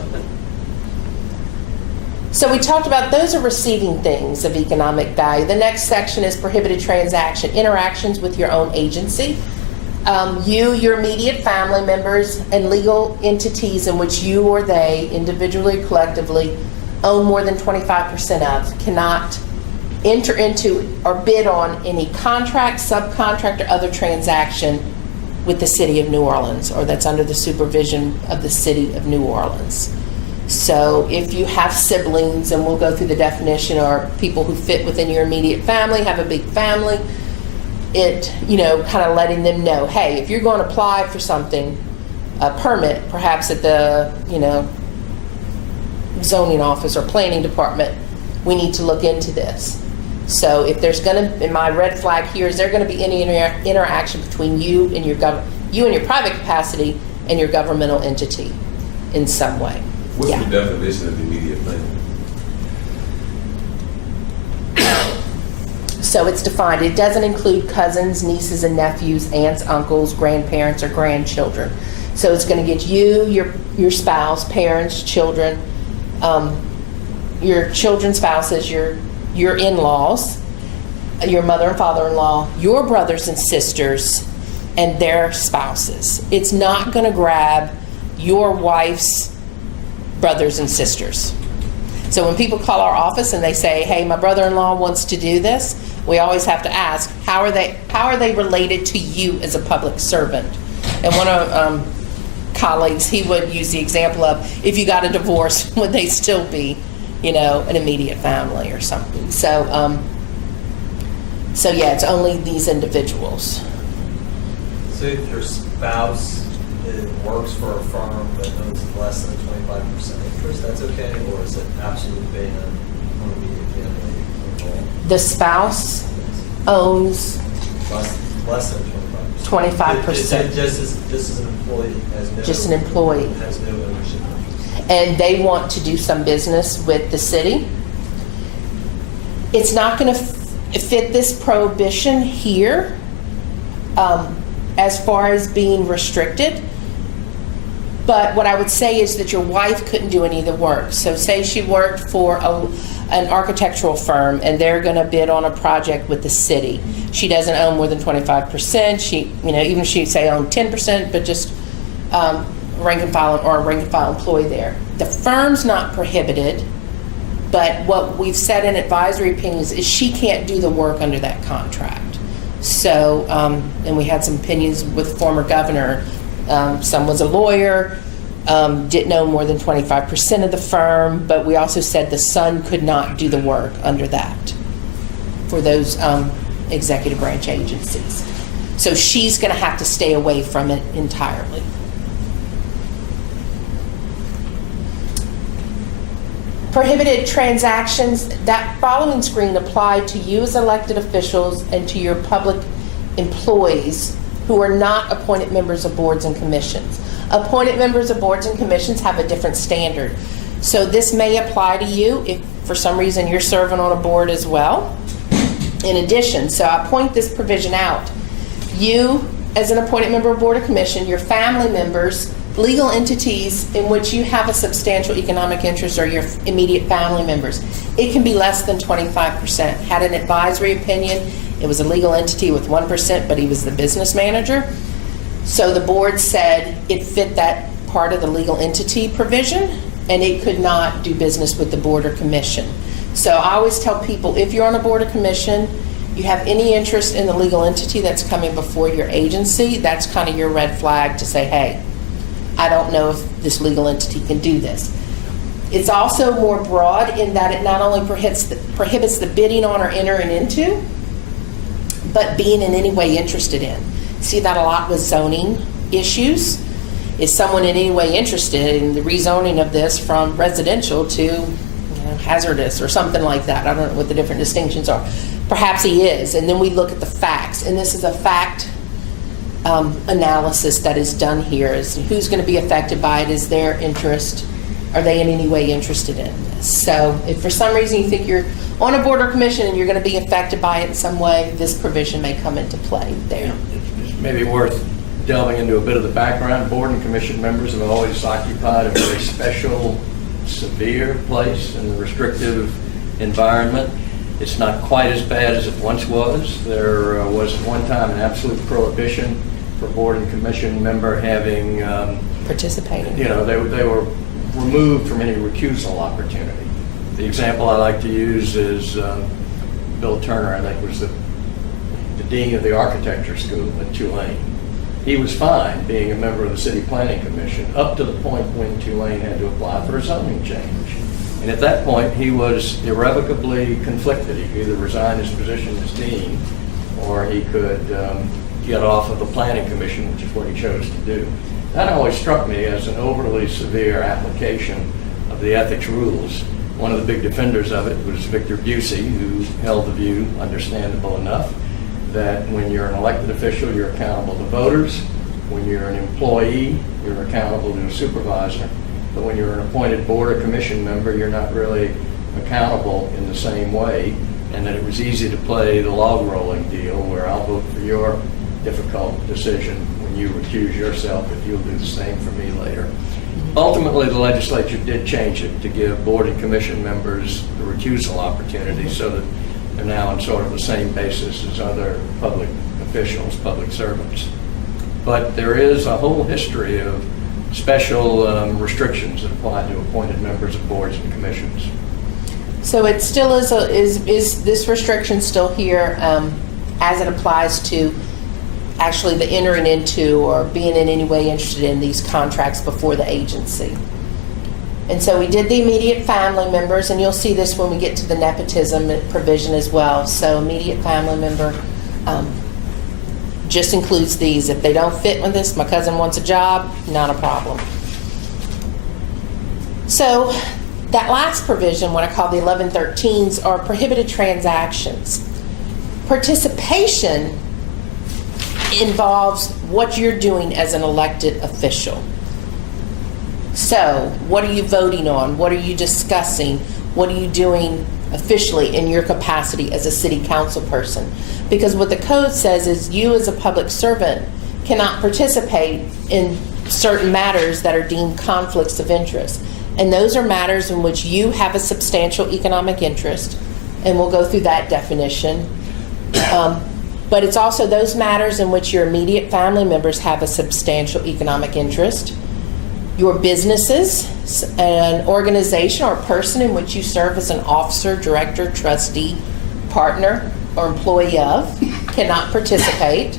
So we talked about those are receiving things of economic value. The next section is prohibited transaction, interactions with your own agency. You, your immediate family members, and legal entities in which you or they, individually or collectively, own more than 25% of, cannot enter into or bid on any contract, subcontract, or other transaction with the City of New Orleans, or that's under the supervision of the City of New Orleans. So if you have siblings, and we'll go through the definition, or people who fit within your immediate family, have a big family, it, kind of letting them know, hey, if you're going to apply for something, a permit, perhaps at the, zoning office or planning department, we need to look into this. So if there's going to, in my red flag here, is there going to be any interaction between you and your private capacity and your governmental entity in some way? What's the definition of immediate family? So it's defined. It doesn't include cousins, nieces and nephews, aunts, uncles, grandparents, or grandchildren. So it's going to get you, your spouse, parents, children, your children's spouses, your in-laws, your mother and father-in-law, your brothers and sisters, and their spouses. It's not going to grab your wife's brothers and sisters. So when people call our office and they say, hey, my brother-in-law wants to do this, we always have to ask, how are they related to you as a public servant? And one of colleagues, he would use the example of, if you got a divorce, would they still be, an immediate family or something? So yeah, it's only these individuals. So if your spouse works for a firm that owns less than 25% interest, that's okay, or is it absolute ban on immediate family involved? The spouse owns Less than 25%. 25%. Just as an employee has no. Just an employee. Has no ownership interest. And they want to do some business with the city. It's not going to fit this prohibition here as far as being restricted. But what I would say is that your wife couldn't do any of the work. So say she worked for an architectural firm, and they're going to bid on a project with the city. She doesn't own more than 25%. She, even if she say own 10%, but just rank and file or a rank and file employee there. The firm's not prohibited, but what we've said in advisory opinions is she can't do the work under that contract. So, and we had some opinions with the former governor. Some was a lawyer, didn't own more than 25% of the firm, but we also said the son could not do the work under that for those executive branch agencies. So she's going to have to stay away from it entirely. Prohibited transactions, that following screen applied to you as elected officials and to your public employees who are not appointed members of boards and commissions. Appointed members of boards and commissions have a different standard. So this may apply to you if for some reason you're serving on a board as well. In addition, so I point this provision out. You, as an appointed member of board or commission, your family members, legal entities in which you have a substantial economic interest or your immediate family members, it can be less than 25%. Had an advisory opinion, it was a legal entity with 1%, but he was the business manager. So the board said it fit that part of the legal entity provision, and it could not do business with the board or commission. So I always tell people, if you're on a board or commission, you have any interest in the legal entity that's coming before your agency, that's kind of your red flag to say, hey, I don't know if this legal entity can do this. It's also more broad in that it not only prohibits the bidding on or entering into, but being in any way interested in. See that a lot with zoning issues. Is someone in any way interested in the rezoning of this from residential to hazardous or something like that? I don't know what the different distinctions are. Perhaps he is, and then we look at the facts, and this is a fact analysis that is done here. Is who's going to be affected by it? Is their interest? Are they in any way interested in this? So if for some reason you think you're on a board or commission and you're going to be affected by it in some way, this provision may come into play there. It's maybe worth delving into a bit of the background. Board and commission members have always occupied a very special, severe place in the restrictive environment. It's not quite as bad as it once was. There was at one time an absolute prohibition for board and commission member having Participating. They were removed from any recusal opportunity. The example I like to use is Bill Turner, I think, was the dean of the architecture school at Tulane. He was fine being a member of the City Planning Commission up to the point when Tulane had to apply for a zoning change. And at that point, he was irrevocably conflicted. He could either resign his position as dean, or he could get off of the Planning Commission, which is what he chose to do. That always struck me as an overly severe application of the ethics rules. One of the big defenders of it was Victor Busey, who held the view, understandable enough, that when you're an elected official, you're accountable to voters. When you're an employee, you're accountable to a supervisor. But when you're an appointed board or commission member, you're not really accountable in the same way, and that it was easy to play the log rolling deal where I'll vote for your difficult decision when you recuse yourself, if you'll do the same for me later. Ultimately, the legislature did change it to give board and commission members the recusal opportunity so that they're now on sort of the same basis as other public officials, public servants. But there is a whole history of special restrictions that apply to appointed members of boards and commissions. So it still is this restriction still here as it applies to actually the entering into or being in any way interested in these contracts before the agency. And so we did the immediate family members, and you'll see this when we get to the nepotism provision as well. So immediate family member just includes these. If they don't fit with this, my cousin wants a job, not a problem. So that last provision, what I call the 1113s, are prohibited transactions. Participation involves what you're doing as an elected official. So what are you voting on? What are you discussing? What are you doing officially in your capacity as a city council person? Because what the code says is you as a public servant cannot participate in certain matters that are deemed conflicts of interest. And those are matters in which you have a substantial economic interest, and we'll go through that definition. But it's also those matters in which your immediate family members have a substantial economic interest. Your businesses, an organization or person in which you serve as an officer, director, trustee, partner, or employee of, cannot participate.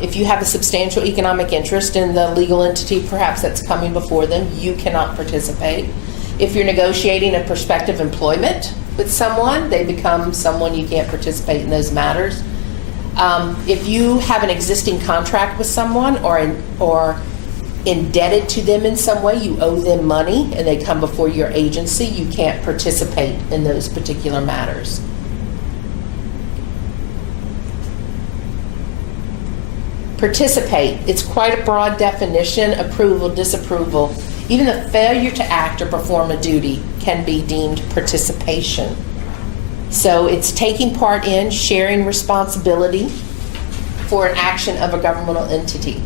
If you have a substantial economic interest in the legal entity perhaps that's coming before them, you cannot participate. If you're negotiating a prospective employment with someone, they become someone you can't participate in those matters. If you have an existing contract with someone or indebted to them in some way, you owe them money and they come before your agency, you can't participate in those particular matters. Participate, it's quite a broad definition: approval, disapproval. Even the failure to act or perform a duty can be deemed participation. So it's taking part in, sharing responsibility for an action of a governmental entity.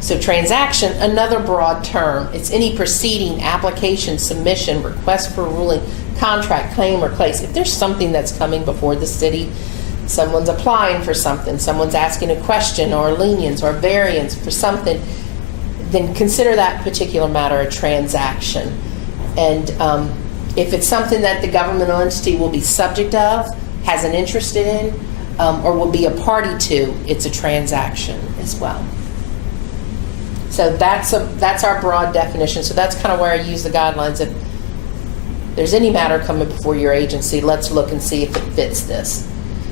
So transaction, another broad term. It's any proceeding, application, submission, request for ruling, contract, claim, or case. If there's something that's coming before the city, someone's applying for something, someone's asking a question or a lenience or a variance for something, then consider that particular matter a transaction. And if it's something that the governmental entity will be subject of, has an interest in, or will be a party to, it's a transaction as well. So that's our broad definition. So that's kind of where I use the guidelines. If there's any matter coming before your agency, let's look and see if it fits this.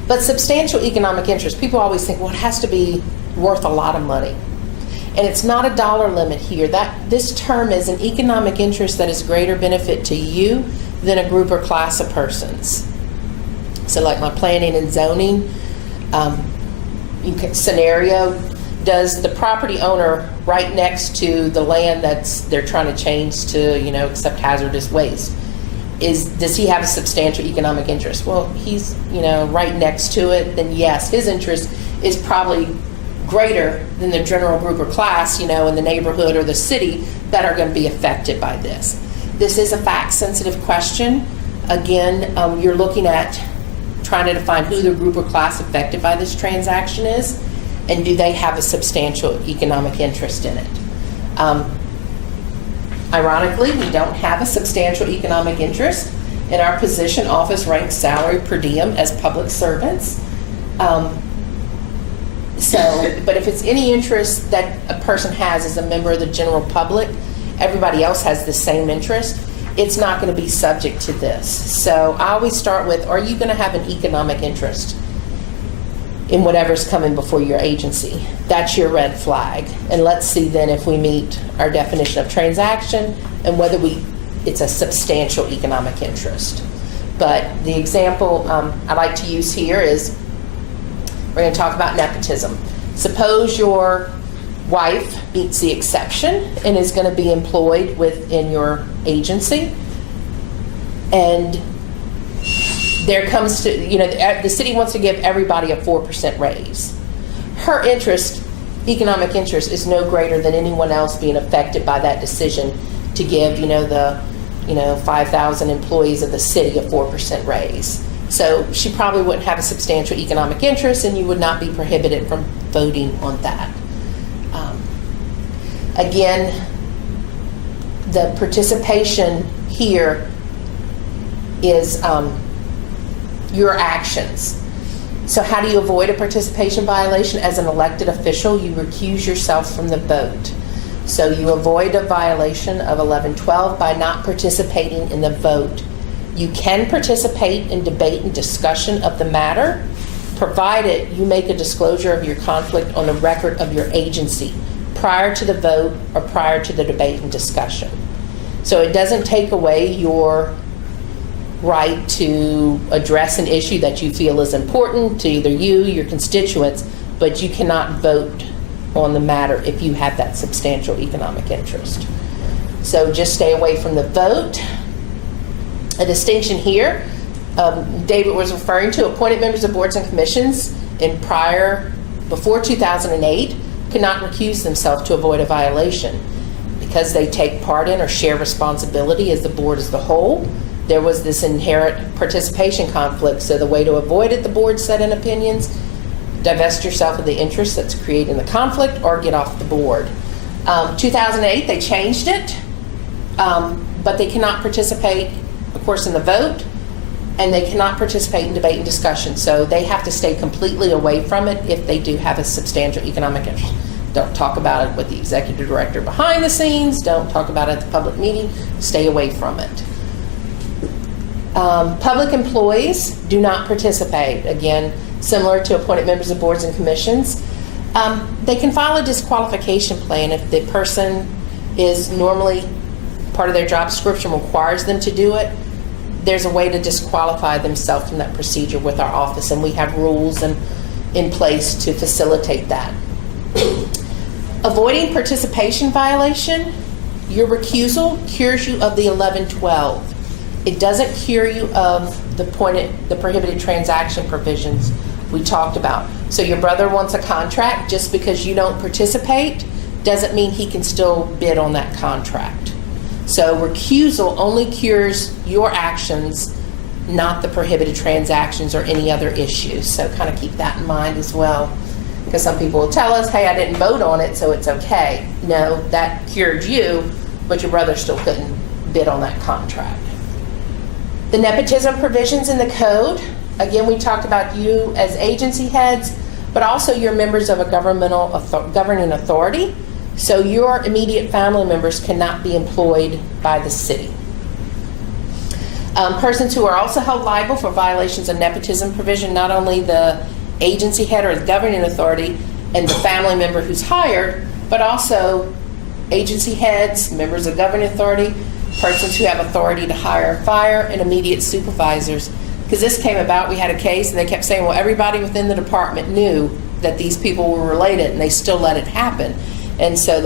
But substantial economic interest, people always think, well, it has to be worth a lot of money. And it's not a dollar limit here. This term is an economic interest that is greater benefit to you than a group or class of persons. So like my planning and zoning scenario, does the property owner right next to the land they're trying to change to, accept hazardous waste, does he have a substantial economic interest? Well, he's, right next to it, then yes, his interest is probably greater than the general group or class, in the neighborhood or the city that are going to be affected by this. This is a fact-sensitive question. Again, you're looking at trying to define who the group or class affected by this transaction is, and do they have a substantial economic interest in it. Ironically, we don't have a substantial economic interest in our position, office, rank, salary, per diem as public servants. But if it's any interest that a person has as a member of the general public, everybody else has the same interest, it's not going to be subject to this. So I always start with, are you going to have an economic interest in whatever's coming before your agency? That's your red flag. And let's see then if we meet our definition of transaction and whether it's a substantial economic interest. But the example I like to use here is, we're going to talk about nepotism. Suppose your wife meets the exception and is going to be employed within your agency, and there comes to, the city wants to give everybody a 4% raise. Her economic interest is no greater than anyone else being affected by that decision to give, the 5,000 employees of the city a 4% raise. So she probably wouldn't have a substantial economic interest, and you would not be prohibited from voting on that. Again, the participation here is your actions. So how do you avoid a participation violation? As an elected official, you recuse yourself from the vote. So you avoid a violation of 1112 by not participating in the vote. You can participate in debate and discussion of the matter, provided you make a disclosure of your conflict on the record of your agency prior to the vote or prior to the debate and discussion. So it doesn't take away your right to address an issue that you feel is important to either you, your constituents, but you cannot vote on the matter if you have that substantial economic interest. So just stay away from the vote. A distinction here, David was referring to appointed members of boards and commissions before 2008 could not recuse themselves to avoid a violation. because they take part in or share responsibility as the board as the whole. There was this inherent participation conflict, so the way to avoid it, the board said in opinions, divest yourself of the interest that's creating the conflict or get off the board. 2008, they changed it, but they cannot participate, of course, in the vote, and they cannot participate in debate and discussion. So they have to stay completely away from it if they do have a substantial economic interest. Don't talk about it with the executive director behind the scenes. Don't talk about it at the public meeting. Stay away from it. Public employees do not participate. Again, similar to appointed members of boards and commissions. They can file a disqualification plan if the person is normally part of their job description requires them to do it. There's a way to disqualify themselves from that procedure with our office, and we have rules in place to facilitate that. Avoiding participation violation, your recusal cures you of the 1112. It doesn't cure you of the prohibited transaction provisions we talked about. So your brother wants a contract. Just because you don't participate doesn't mean he can still bid on that contract. So recusal only cures your actions, not the prohibited transactions or any other issues. So kind of keep that in mind as well. Because some people will tell us, hey, I didn't vote on it, so it's okay. No, that cured you, but your brother still couldn't bid on that contract. The nepotism provisions in the code, again, we talked about you as agency heads, but also you're members of a governing authority. So your immediate family members cannot be employed by the city. Persons who are also held liable for violations of nepotism provision, not only the agency head or the governing authority and the family member who's hired, but also agency heads, members of governing authority, persons who have authority to hire and fire, and immediate supervisors. Because this came about, we had a case and they kept saying, well, everybody within the department knew that these people were related, and they still let it happen. And so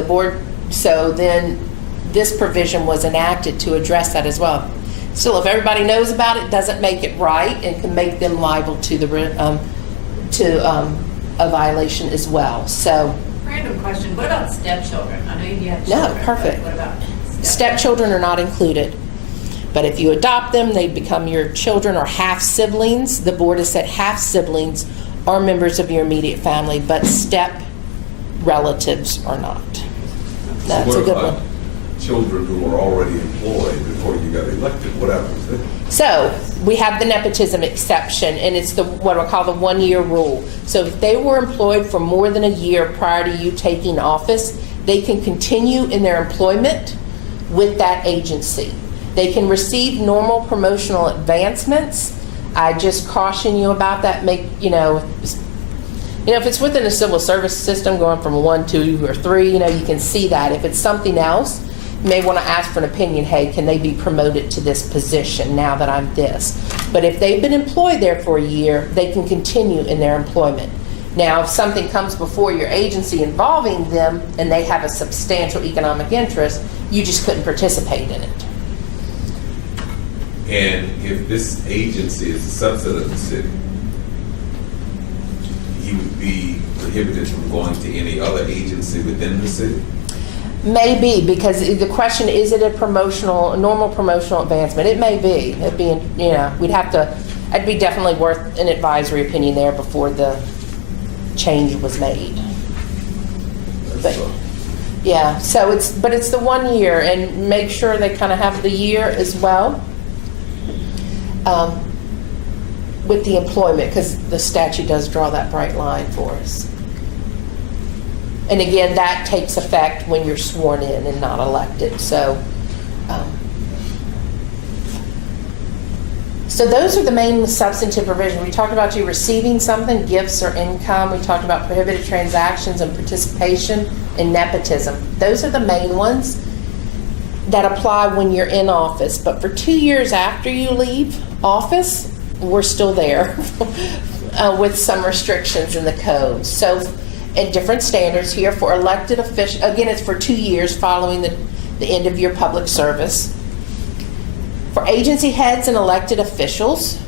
then this provision was enacted to address that as well. Still, if everybody knows about it, doesn't make it right and can make them liable to a violation as well. So, Random question, what about stepchildren? I know you have no, children. perfect. But what about Stepchildren are not included. But if you adopt them, they become your children or half siblings. The board has said half siblings are members of your immediate family, but step relatives are not. That's a good one. Children who were already employed before you got elected, what happens then? So we have the nepotism exception, and it's what we call the 1-year rule. So if they were employed for more than a year prior to you taking office, they can continue in their employment with that agency. They can receive normal promotional advancements. I just caution you about that. If it's within the civil service system going from 1, 2, or 3, you can see that. If it's something else, you may want to ask for an opinion. Hey, can they be promoted to this position now that I'm this? But if they've been employed there for a year, they can continue in their employment. Now, if something comes before your agency involving them and they have a substantial economic interest, you just couldn't participate in it. And if this agency is a subset of the city, he would be prohibited from going to any other agency within the city? Maybe, because the question, is it a normal promotional advancement? It may be. It'd be, it'd be definitely worth an advisory opinion there before the change was made. But, yeah, so it's the 1 year, and make sure they kind of have the year as well with the employment, because the statute does draw that bright line for us. And again, that takes effect when you're sworn in and not elected. So those are the main substantive provisions. We talked about you receiving something, gifts or income. We talked about prohibited transactions and participation and nepotism. Those are the main ones that apply when you're in office. But for 2 years after you leave office, we're still there with some restrictions in the code. So, and different standards here for elected officials. Again, it's for 2 years following the end of your public service. For agency heads and elected officials,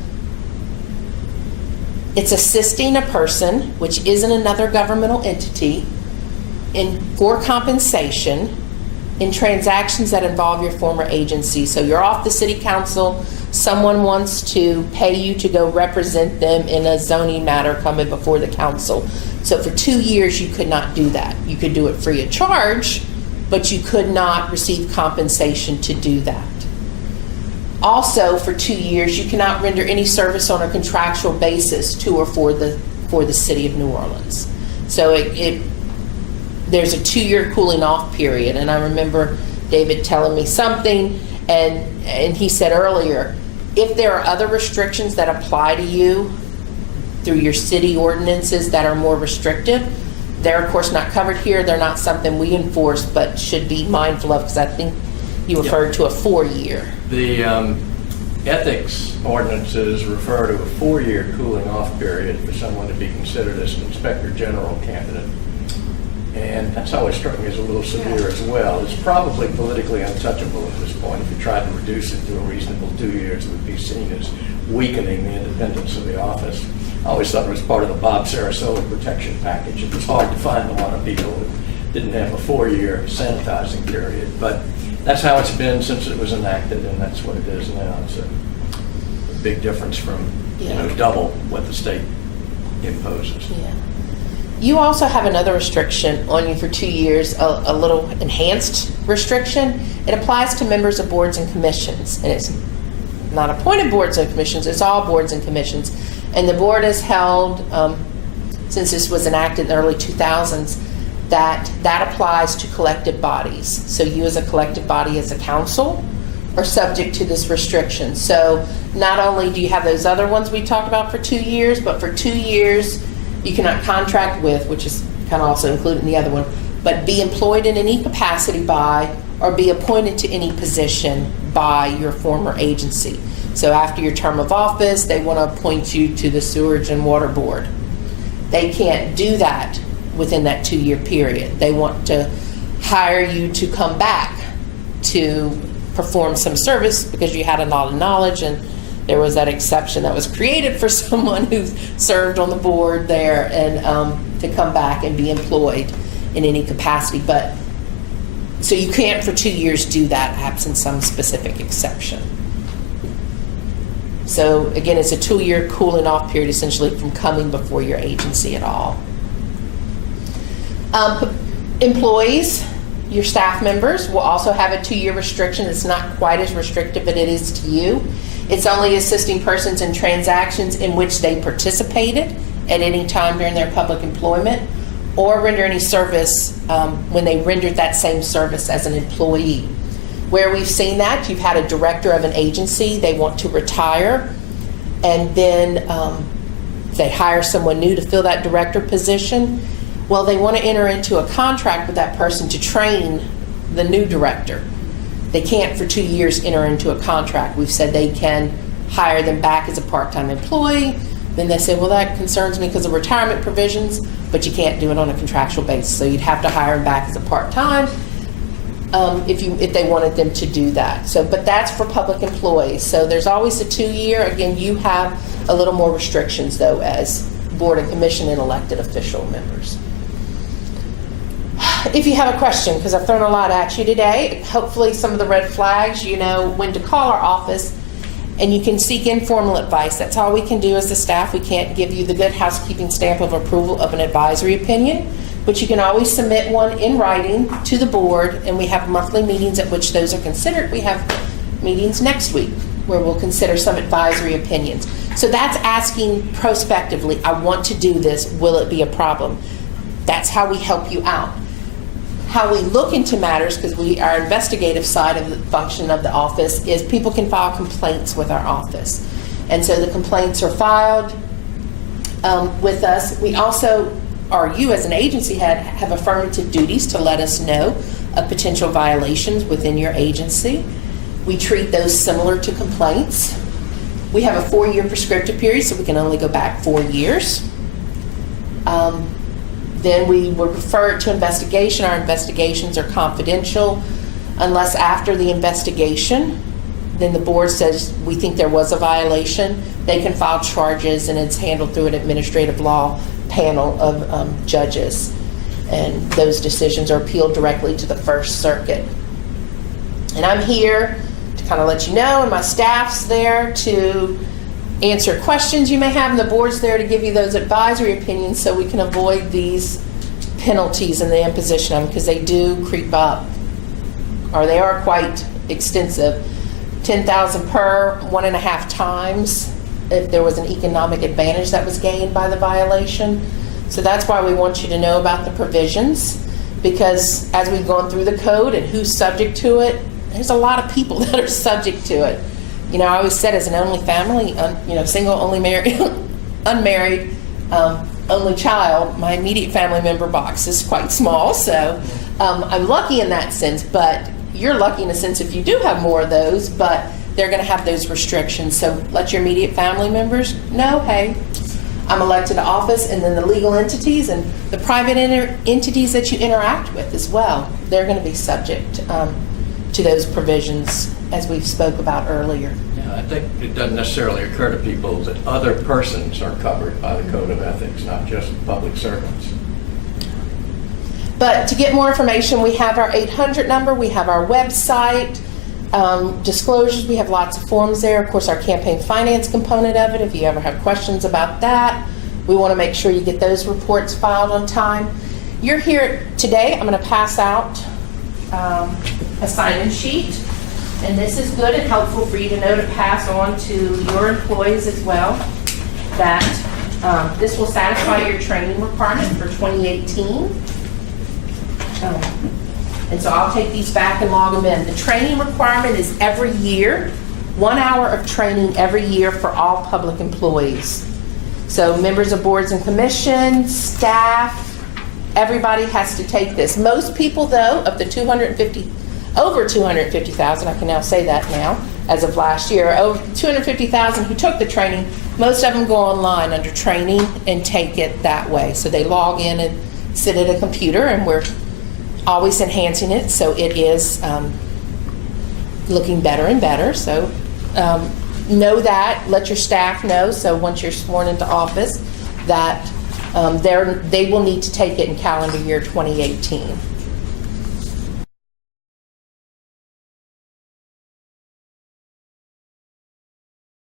it's assisting a person, which isn't another governmental entity, for compensation in transactions that involve your former agency. So you're off the city council, someone wants to pay you to go represent them in a zoning matter coming before the council. So for 2 years, you could not do that. You could do it free of charge, but you could not receive compensation to do that. Also, for 2 years, you cannot render any service on a contractual basis to or for the city of New Orleans. So there's a 2-year cooling off period. And I remember David telling me something, and he said earlier, if there are other restrictions that apply to you through your city ordinances that are more restrictive, they're of course not covered here. They're not something we enforce, but should be mindful of, because I think you referred to a 4-year. The ethics ordinances refer to a 4-year cooling off period for someone to be considered as an inspector general candidate. And that's always struck me as a little severe as well. It's probably politically untouchable at this point. If you tried to reduce it to a reasonable 2 years, it would be seen as weakening the independence of the office. I always thought it was part of the Bob Sarasota protection package. It was hard to find a lot of people who didn't have a 4-year sanitizing period. But that's how it's been since it was enacted, and that's what it is now. It's a big difference from, double what the state imposes. Yeah. You also have another restriction on you for 2 years, a little enhanced restriction. It applies to members of boards and commissions, and it's not appointed boards and commissions, it's all boards and commissions. And the board has held, since this was enacted in the early 2000s, that applies to collective bodies. So you as a collective body, as a council, are subject to this restriction. So not only do you have those other ones we talked about for 2 years, but for 2 years, you cannot contract with, which is kind of also included in the other one, but be employed in any capacity by or be appointed to any position by your former agency. So after your term of office, they want to appoint you to the Sewerage and Water Board. They can't do that within that 2-year period. They want to hire you to come back to perform some service because you had a lot of knowledge, and there was that exception that was created for someone who served on the board there, and to come back and be employed in any capacity. But so you can't for 2 years do that absent some specific exception. So again, it's a 2-year cooling off period essentially from coming before your agency at all. Employees, your staff members, will also have a 2-year restriction. It's not quite as restrictive, but it is to you. It's only assisting persons in transactions in which they participated at any time during their public employment, or render any service when they rendered that same service as an employee. Where we've seen that, you've had a director of an agency, they want to retire, and then they hire someone new to fill that director position. Well, they want to enter into a contract with that person to train the new director. They can't for 2 years enter into a contract. We've said they can hire them back as a part-time employee. Then they say, well, that concerns me because of retirement provisions, but you can't do it on a contractual basis. So you'd have to hire them back as a part-time if they wanted them to do that. So, but that's for public employees. So there's always a 2-year. Again, you have a little more restrictions though as board and commission and elected official members. If you have a question, because I've thrown a lot at you today, hopefully some of the red flags, you know when to call our office, and you can seek informal advice. That's all we can do as the staff. We can't give you the good housekeeping stamp of approval of an advisory opinion, but you can always submit one in writing to the board, and we have monthly meetings at which those are considered. We have meetings next week where we'll consider some advisory opinions. So that's asking prospectively, I want to do this, will it be a problem? That's how we help you out. How we look into matters, because our investigative side of the function of the office is people can file complaints with our office. And so the complaints are filed with us. We also, or you as an agency head, have affirmative duties to let us know of potential violations within your agency. We treat those similar to complaints. We have a 4-year prescriptive period, so we can only go back 4 years. Then we would refer it to investigation. Our investigations are confidential unless after the investigation, then the board says we think there was a violation. They can file charges, and it's handled through an administrative law panel of judges. And those decisions are appealed directly to the First Circuit And I'm here to kind of let you know, and my staff's there to answer questions you may have, and the board's there to give you those advisory opinions so we can avoid these penalties and the imposition of them, because they do creep up, or they are quite extensive. 10,000 per, 1.5 times if there was an economic advantage that was gained by the violation. So that's why we want you to know about the provisions, because as we've gone through the code and who's subject to it, there's a lot of people that are subject to it. You know, I always said, as an only family, single, only married, unmarried, only child, my immediate family member box is quite small. So I'm lucky in that sense, but you're lucky in a sense if you do have more of those, but they're going to have those restrictions. So let your immediate family members know, hey, I'm elected to office, and then the legal entities and the private entities that you interact with as well, they're going to be subject to those provisions as we spoke about earlier. Yeah, I think it doesn't necessarily occur to people that other persons are covered by the Code of Ethics, not just public servants. But to get more information, we have our 800 number, we have our website, disclosures, we have lots of forms there. Of course, our campaign finance component of it, if you ever have questions about that, we want to make sure you get those reports filed on time. You're here today, I'm going to pass out a sign-in sheet, and this is good and helpful for you to know to pass on to your employees as well, that this will satisfy your training requirement for 2018. And so I'll take these back and log them in. The training requirement is every year, 1 hour of training every year for all public employees. So members of boards and commissions, staff, everybody has to take this. Most people, though, of the over 250,000, I can now say that now, as of last year, over 250,000 who took the training, most of them go online under training and take it that way. So they log in and sit at a computer, and we're always enhancing it, so it is looking better and better. So know that, let your staff know, so once you're sworn into office, that they will need to take it in calendar year 2018.